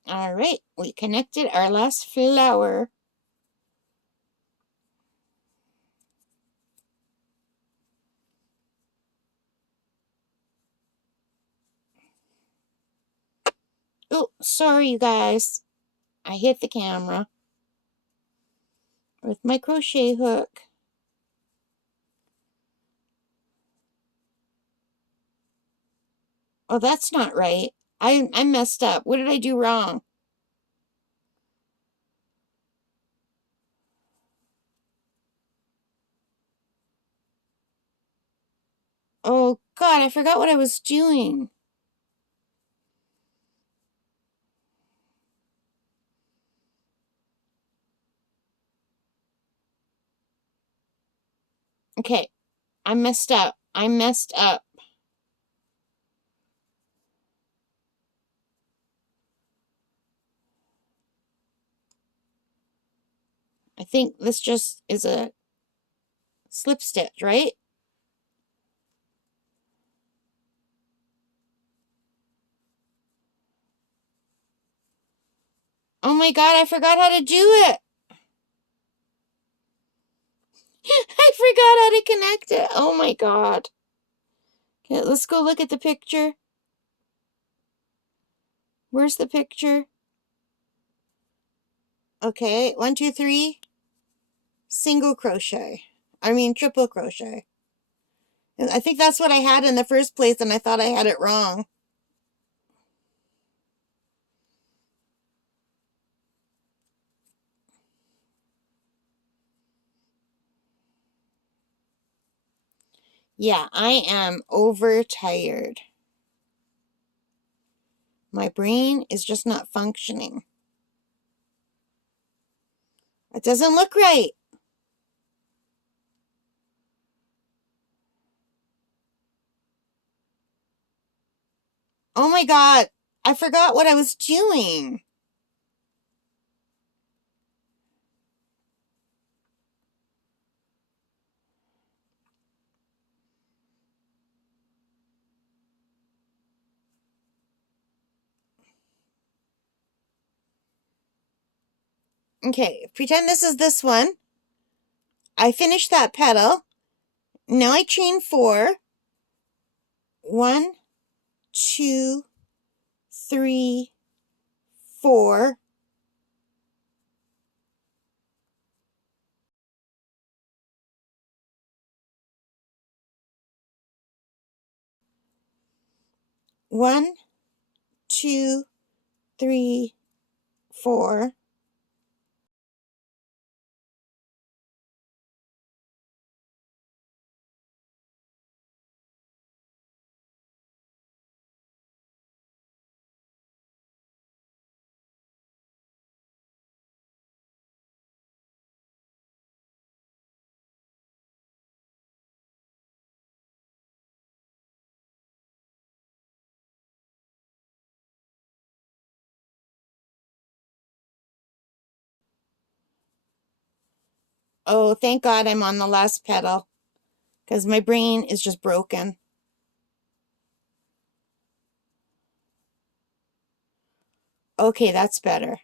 All right, we connected our last flower. Oh, sorry, you guys. I hit the camera with my crochet hook. Oh, that's not right. I messed up. What did I do wrong? Oh, God, I forgot what I was doing. Okay, I messed up. I messed up. I think this just is a slip stitch, right? Oh my God, I forgot how to do it. I forgot how to connect it. Oh my God. Okay, let's go look at the picture. Where's the picture? Okay, 1, 2, 3. Single crochet. I mean, triple crochet. And I think that's what I had in the first place, and I thought I had it wrong. Yeah, I am overtired. My brain is just not functioning. It doesn't look right. Oh my God, I forgot what I was doing. Okay, pretend this is this one. I finished that petal. Now I chain 4. 1, 2, 3, 4. One, 2, 3, 4. Oh, thank God I'm on the last petal, because my brain is just broken. Okay, that's better.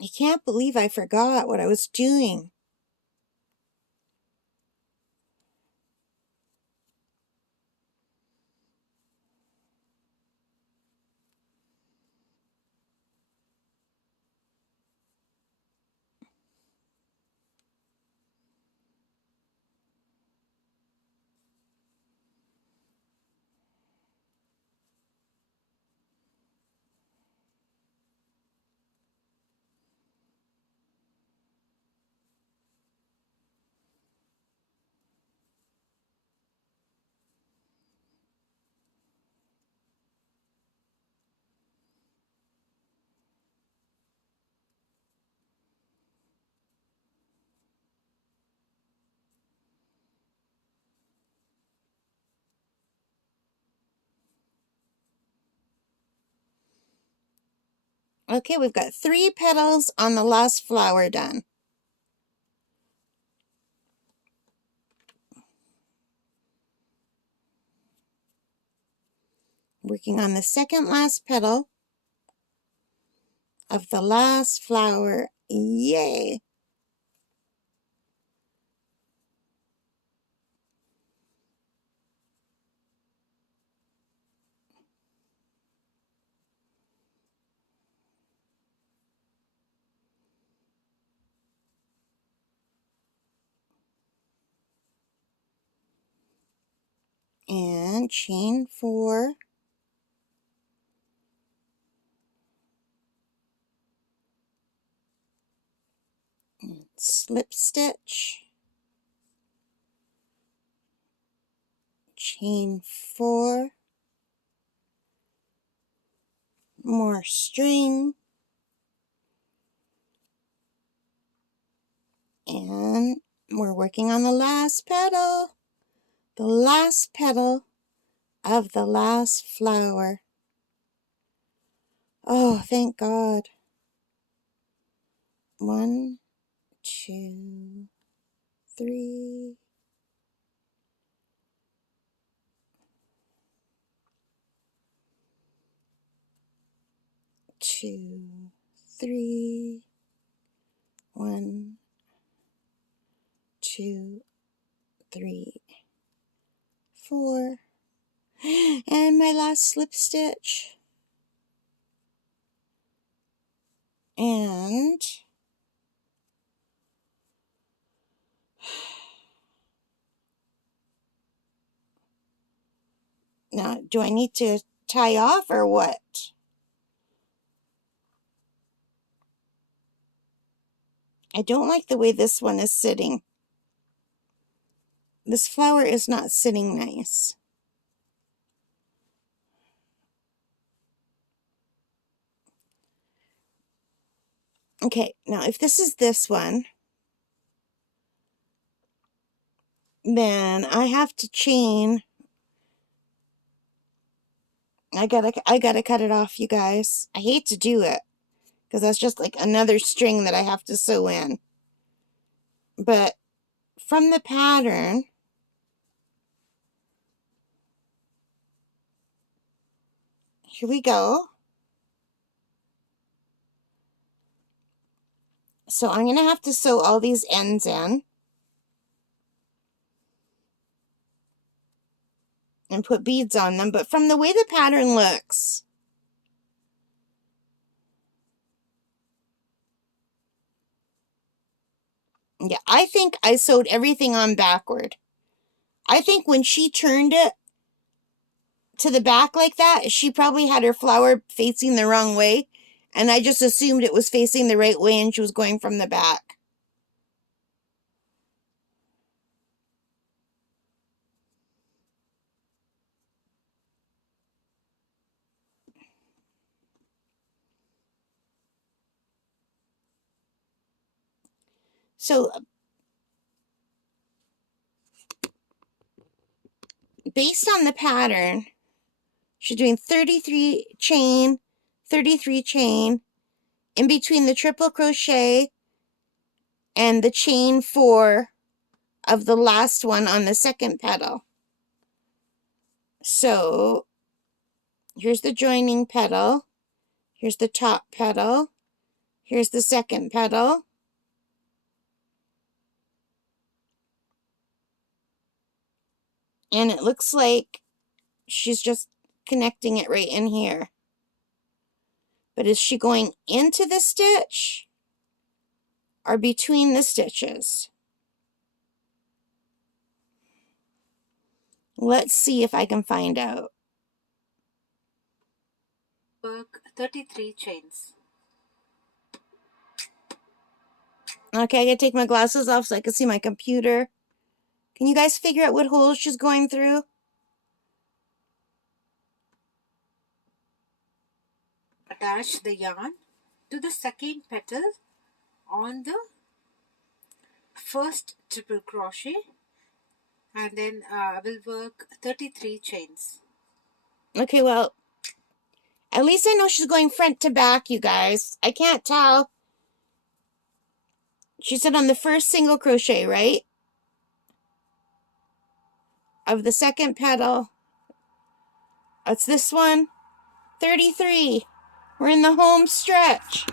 I can't believe I forgot what I was doing. Okay, we've got 3 petals on the last flower done. Working on the second last petal of the last flower. Yay! And chain 4. Slip stitch. Chain 4. More string. And we're working on the last petal. The last petal of the last flower. Oh, thank God. 1, 2, 3. 2, 3. 1, 2, 3, 4. And my last slip stitch. And now, do I need to tie off or what? I don't like the way this one is sitting. This flower is not sitting nice. Okay, now if this is this one, then I have to chain. I gotta cut it off, you guys. I hate to do it, because that's just like another string that I have to sew in. But from the pattern, here we go. So I'm gonna have to sew all these ends in. and put beads on them, but from the way the pattern looks, yeah, I think I sewed everything on backward. I think when she turned it to the back like that, she probably had her flower facing the wrong way, and I just assumed it was facing the right way and she was going from the back. So based on the pattern, she's doing 33 chain, 33 chain, in between the triple crochet and the chain 4 of the last one on the second petal. So here's the joining petal, here's the top petal, here's the second petal, and it looks like she's just connecting it right in here. But is she going into the stitch or between the stitches? Let's see if I can find out. Work 33 chains. Okay, I gotta take my glasses off so I can see my computer. Can you guys figure out what holes she's going through? Attach the yarn to the second petal on the first triple crochet, and then I will work 33 chains. Okay, well, at least I know she's going front to back, you guys. I can't tell. She said on the first single crochet, right? Of the second petal. It's this one. 33. We're in the home stretch.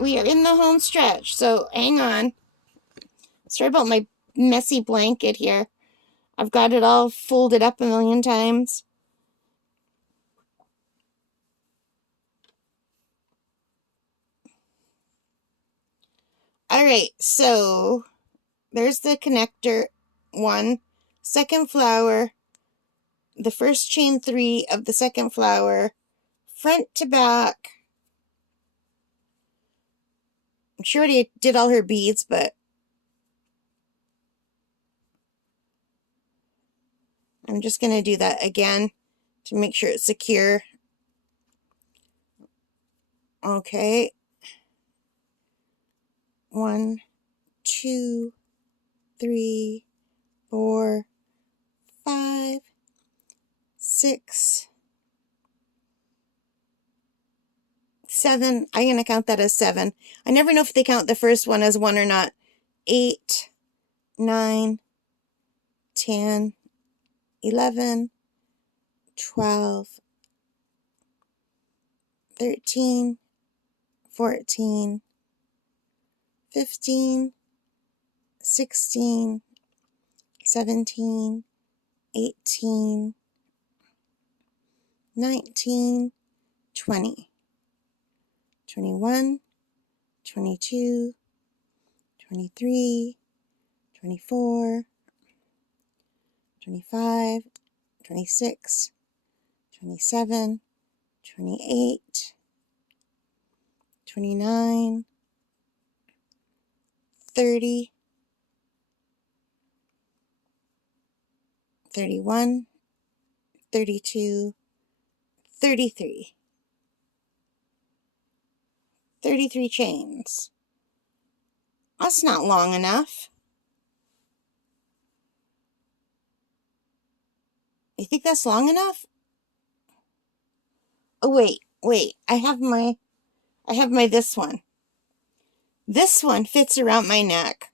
We are in the home stretch. So hang on. Sorry about my messy blanket here. I've got it all folded up a million times. All right, so there's the connector 1, second flower, the first chain 3 of the second flower, front to back. She already did all her beads, but I'm just going to do that again to make sure it's secure. Okay. 1, 2, 3, 4, 5, 6, 7. I'm going to count that as 7. I never know if they count the first one as 1 or not. 8, 9, 10, 11, 12, 13, 14, 15, 16, 17, 18, 19, 20, 21, 22, 23, 24, 25, 26, 27, 28, 29, 30, 31, 32, 33. 33 chains. That's not long enough. You think that's long enough? Oh, wait. I have my this one. This one fits around my neck.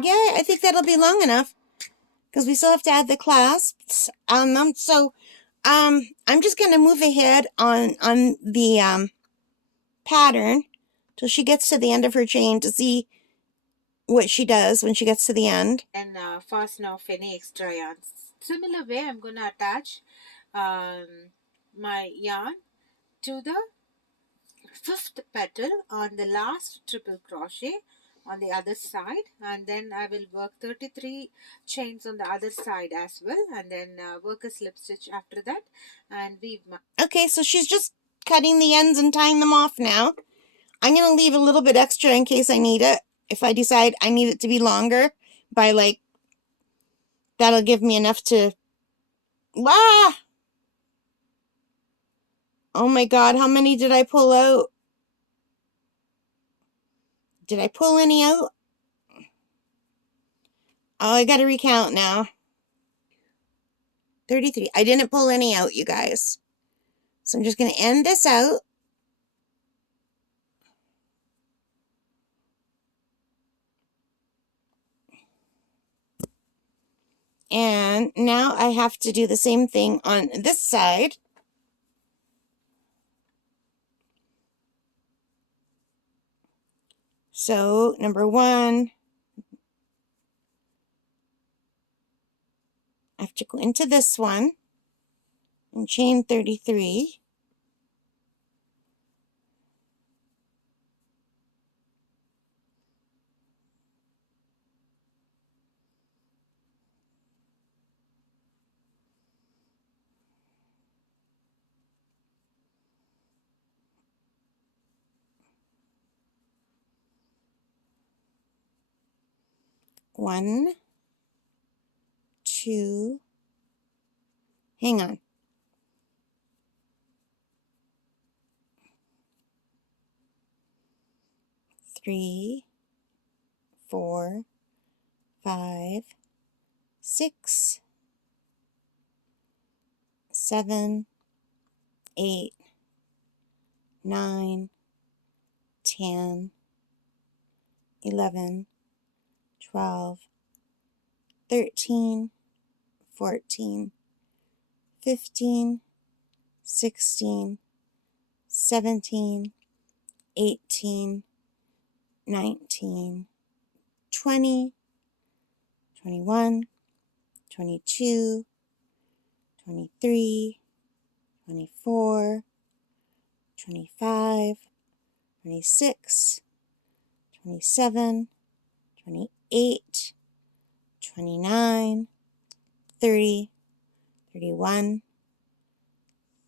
Yeah, I think that'll be long enough. because we still have to add the clasps on them. So I'm just going to move ahead on the pattern till she gets to the end of her chain to see what she does when she gets to the end. And fasten off any extra yarns. Similar way, I'm going to attach my yarn to the 5th petal on the last triple crochet on the other side, and then I will work 33 chains on the other side as well, and then work a slip stitch after that and weave my... Okay, so she's just cutting the ends and tying them off now. I'm going to leave a little bit extra in case I need it. If I decide I need it to be longer by like, that'll give me enough to... Wow! Oh my God, how many did I pull out? Did I pull any out? Oh, I gotta recount now. 33. I didn't pull any out, you guys. So I'm just gonna end this out. And now I have to do the same thing on this side. So, number 1, I have to go into this one and chain 33. One, two, hang on. 3, 4, 5, 6, 7, 8, 9, 10, 11, 12, 13, 14, 15, 16, 17, 18, 19, 20, 21, 22, 23, 24, 25, 26, 27, 28, 29, 30, 31,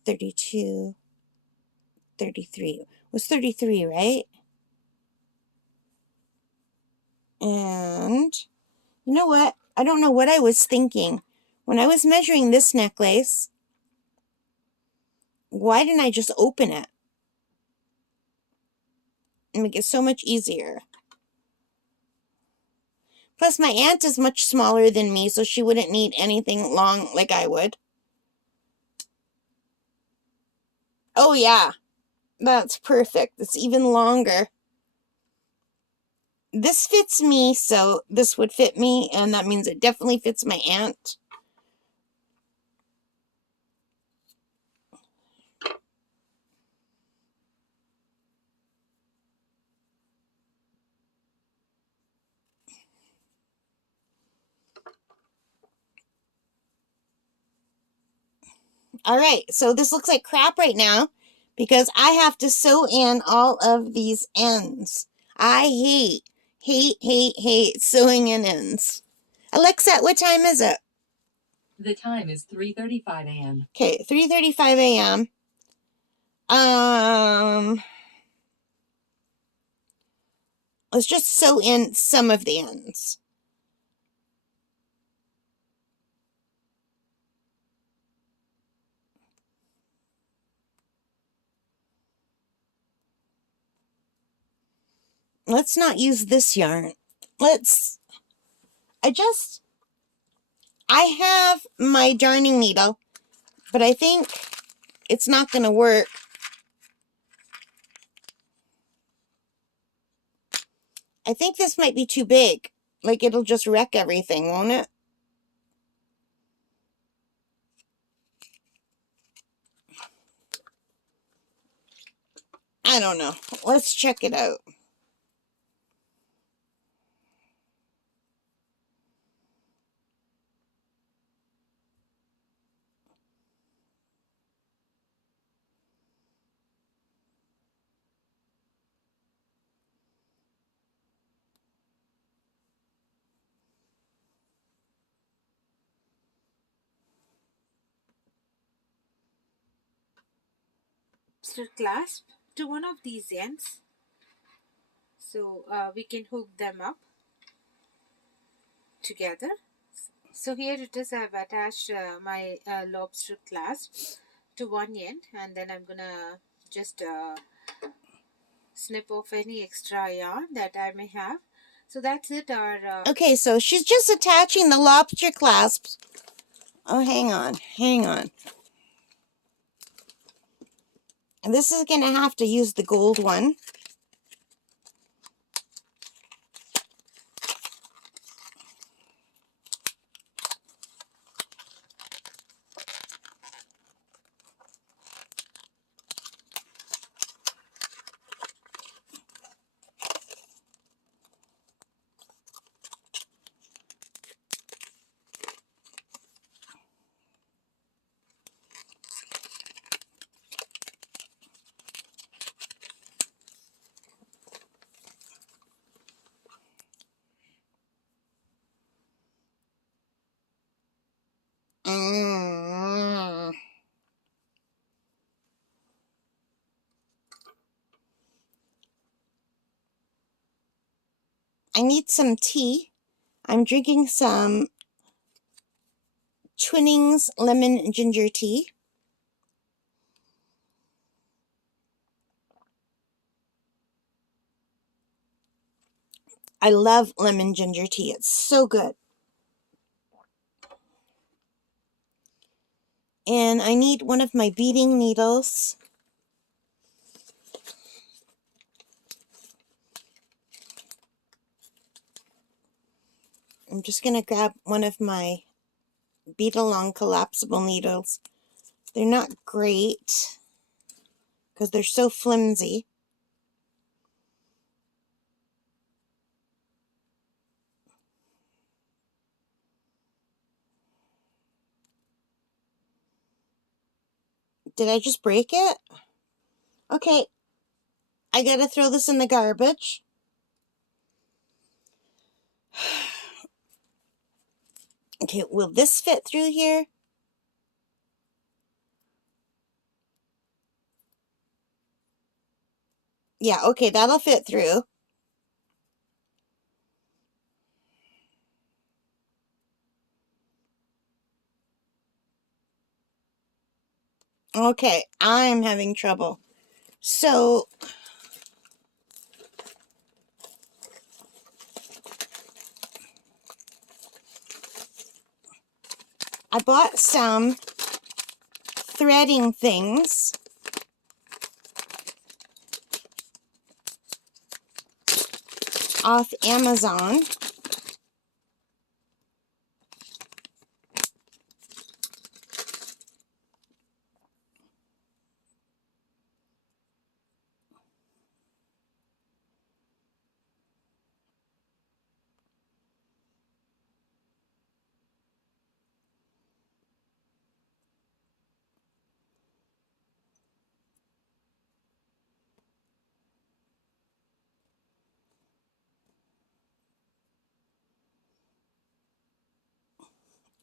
32, 33. It was 33, right? And you know what? I don't know what I was thinking. When I was measuring this necklace, why didn't I just open it? And make it so much easier. Plus, my aunt is much smaller than me, so she wouldn't need anything long like I would. Oh, yeah. That's perfect. It's even longer. This fits me, so this would fit me, and that means it definitely fits my aunt. All right, so this looks like crap right now because I have to sew in all of these ends. I hate sewing in ends. Alexa, what time is it? The time is 3:35 a.m. Okay, 3:35 a.m. Let's just sew in some of the ends. Let's not use this yarn. I have my darning needle, but I think it's not going to work. I think this might be too big. Like, it'll just wreck everything, won't it? I don't know. Let's check it out. Slip clasp to one of these ends, so we can hook them up together. So here it is, I've attached my lobster clasp to one end, and then I'm gonna just snip off any extra yarn that I may have. So that's it. Okay, so she's just attaching the lobster clasps. Oh, hang on. And this is going to have to use the gold one. I need some tea. I'm drinking some Twinnings lemon ginger tea. I love lemon ginger tea. It's so good. And I need one of my beading needles. I'm just going to grab one of my bead along collapsible needles. They're not great because they're so flimsy. Did I just break it? Okay, I gotta throw this in the garbage. Okay, will this fit through here? Yeah, okay, that'll fit through. Okay, I'm having trouble. So, I bought some threading things. Off Amazon.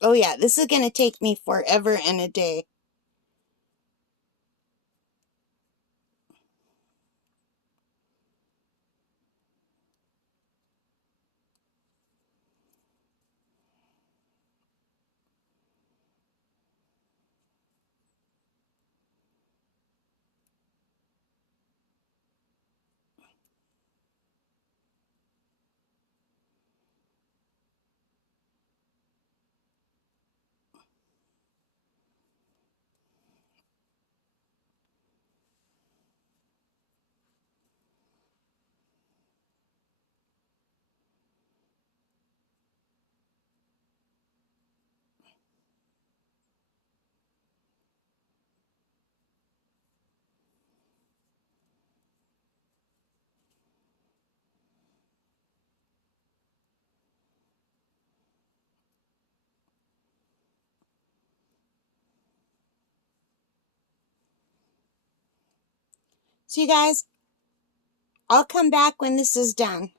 Oh yeah, this is going to take me forever and a day. So you guys, I'll come back when this is done.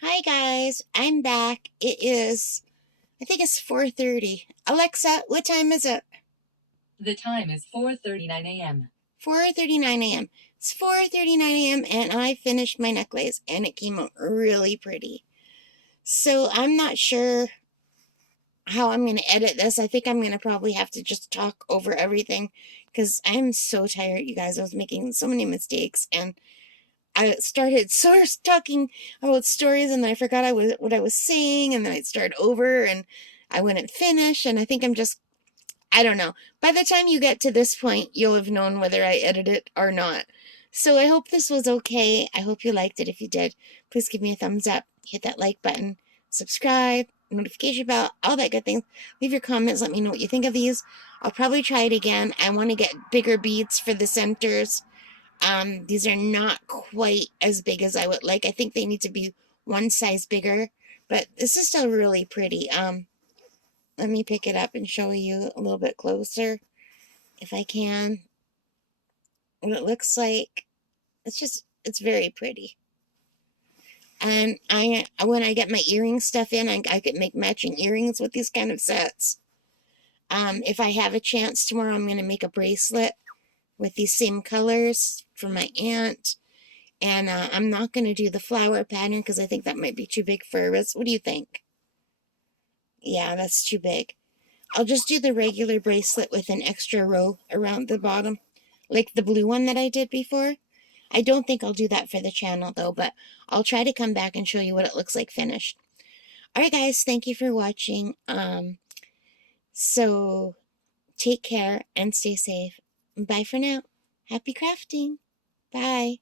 Hi guys, I'm back. It is, I think it's 4:30. Alexa, what time is it? The time is 4:39 a.m. 4:39 a.m. It's 4:39 a.m. and I finished my necklace and it came out really pretty. So I'm not sure how I'm going to edit this. I think I'm going to probably have to just talk over everything because I'm so tired, you guys. I was making so many mistakes and I started sort of talking about stories and then I forgot what I was saying and then I'd start over and I wouldn't finish and I think I don't know. By the time you get to this point, you'll have known whether I edited it or not. So I hope this was okay. I hope you liked it. If you did, please give me a thumbs up. Hit that like button. Subscribe. Notification bell. All that good things. Leave your comments. Let me know what you think of these. I'll probably try it again. I want to get bigger beads for the centers. These are not quite as big as I would like. I think they need to be one size bigger. But this is still really pretty. Let me pick it up and show you a little bit closer, if I can. What it looks like. It's very pretty. And when I get my earring stuff in, I could make matching earrings with these kind of sets. If I have a chance tomorrow, I'm going to make a bracelet with these same colors for my aunt. And I'm not going to do the flower pattern because I think that might be too big for her wrist. What do you think? Yeah, that's too big. I'll just do the regular bracelet with an extra row around the bottom, like the blue one that I did before. I don't think I'll do that for the channel though, but I'll try to come back and show you what it looks like finished. Alright guys, thank you for watching. So take care and stay safe. Bye for now. Happy crafting. Bye.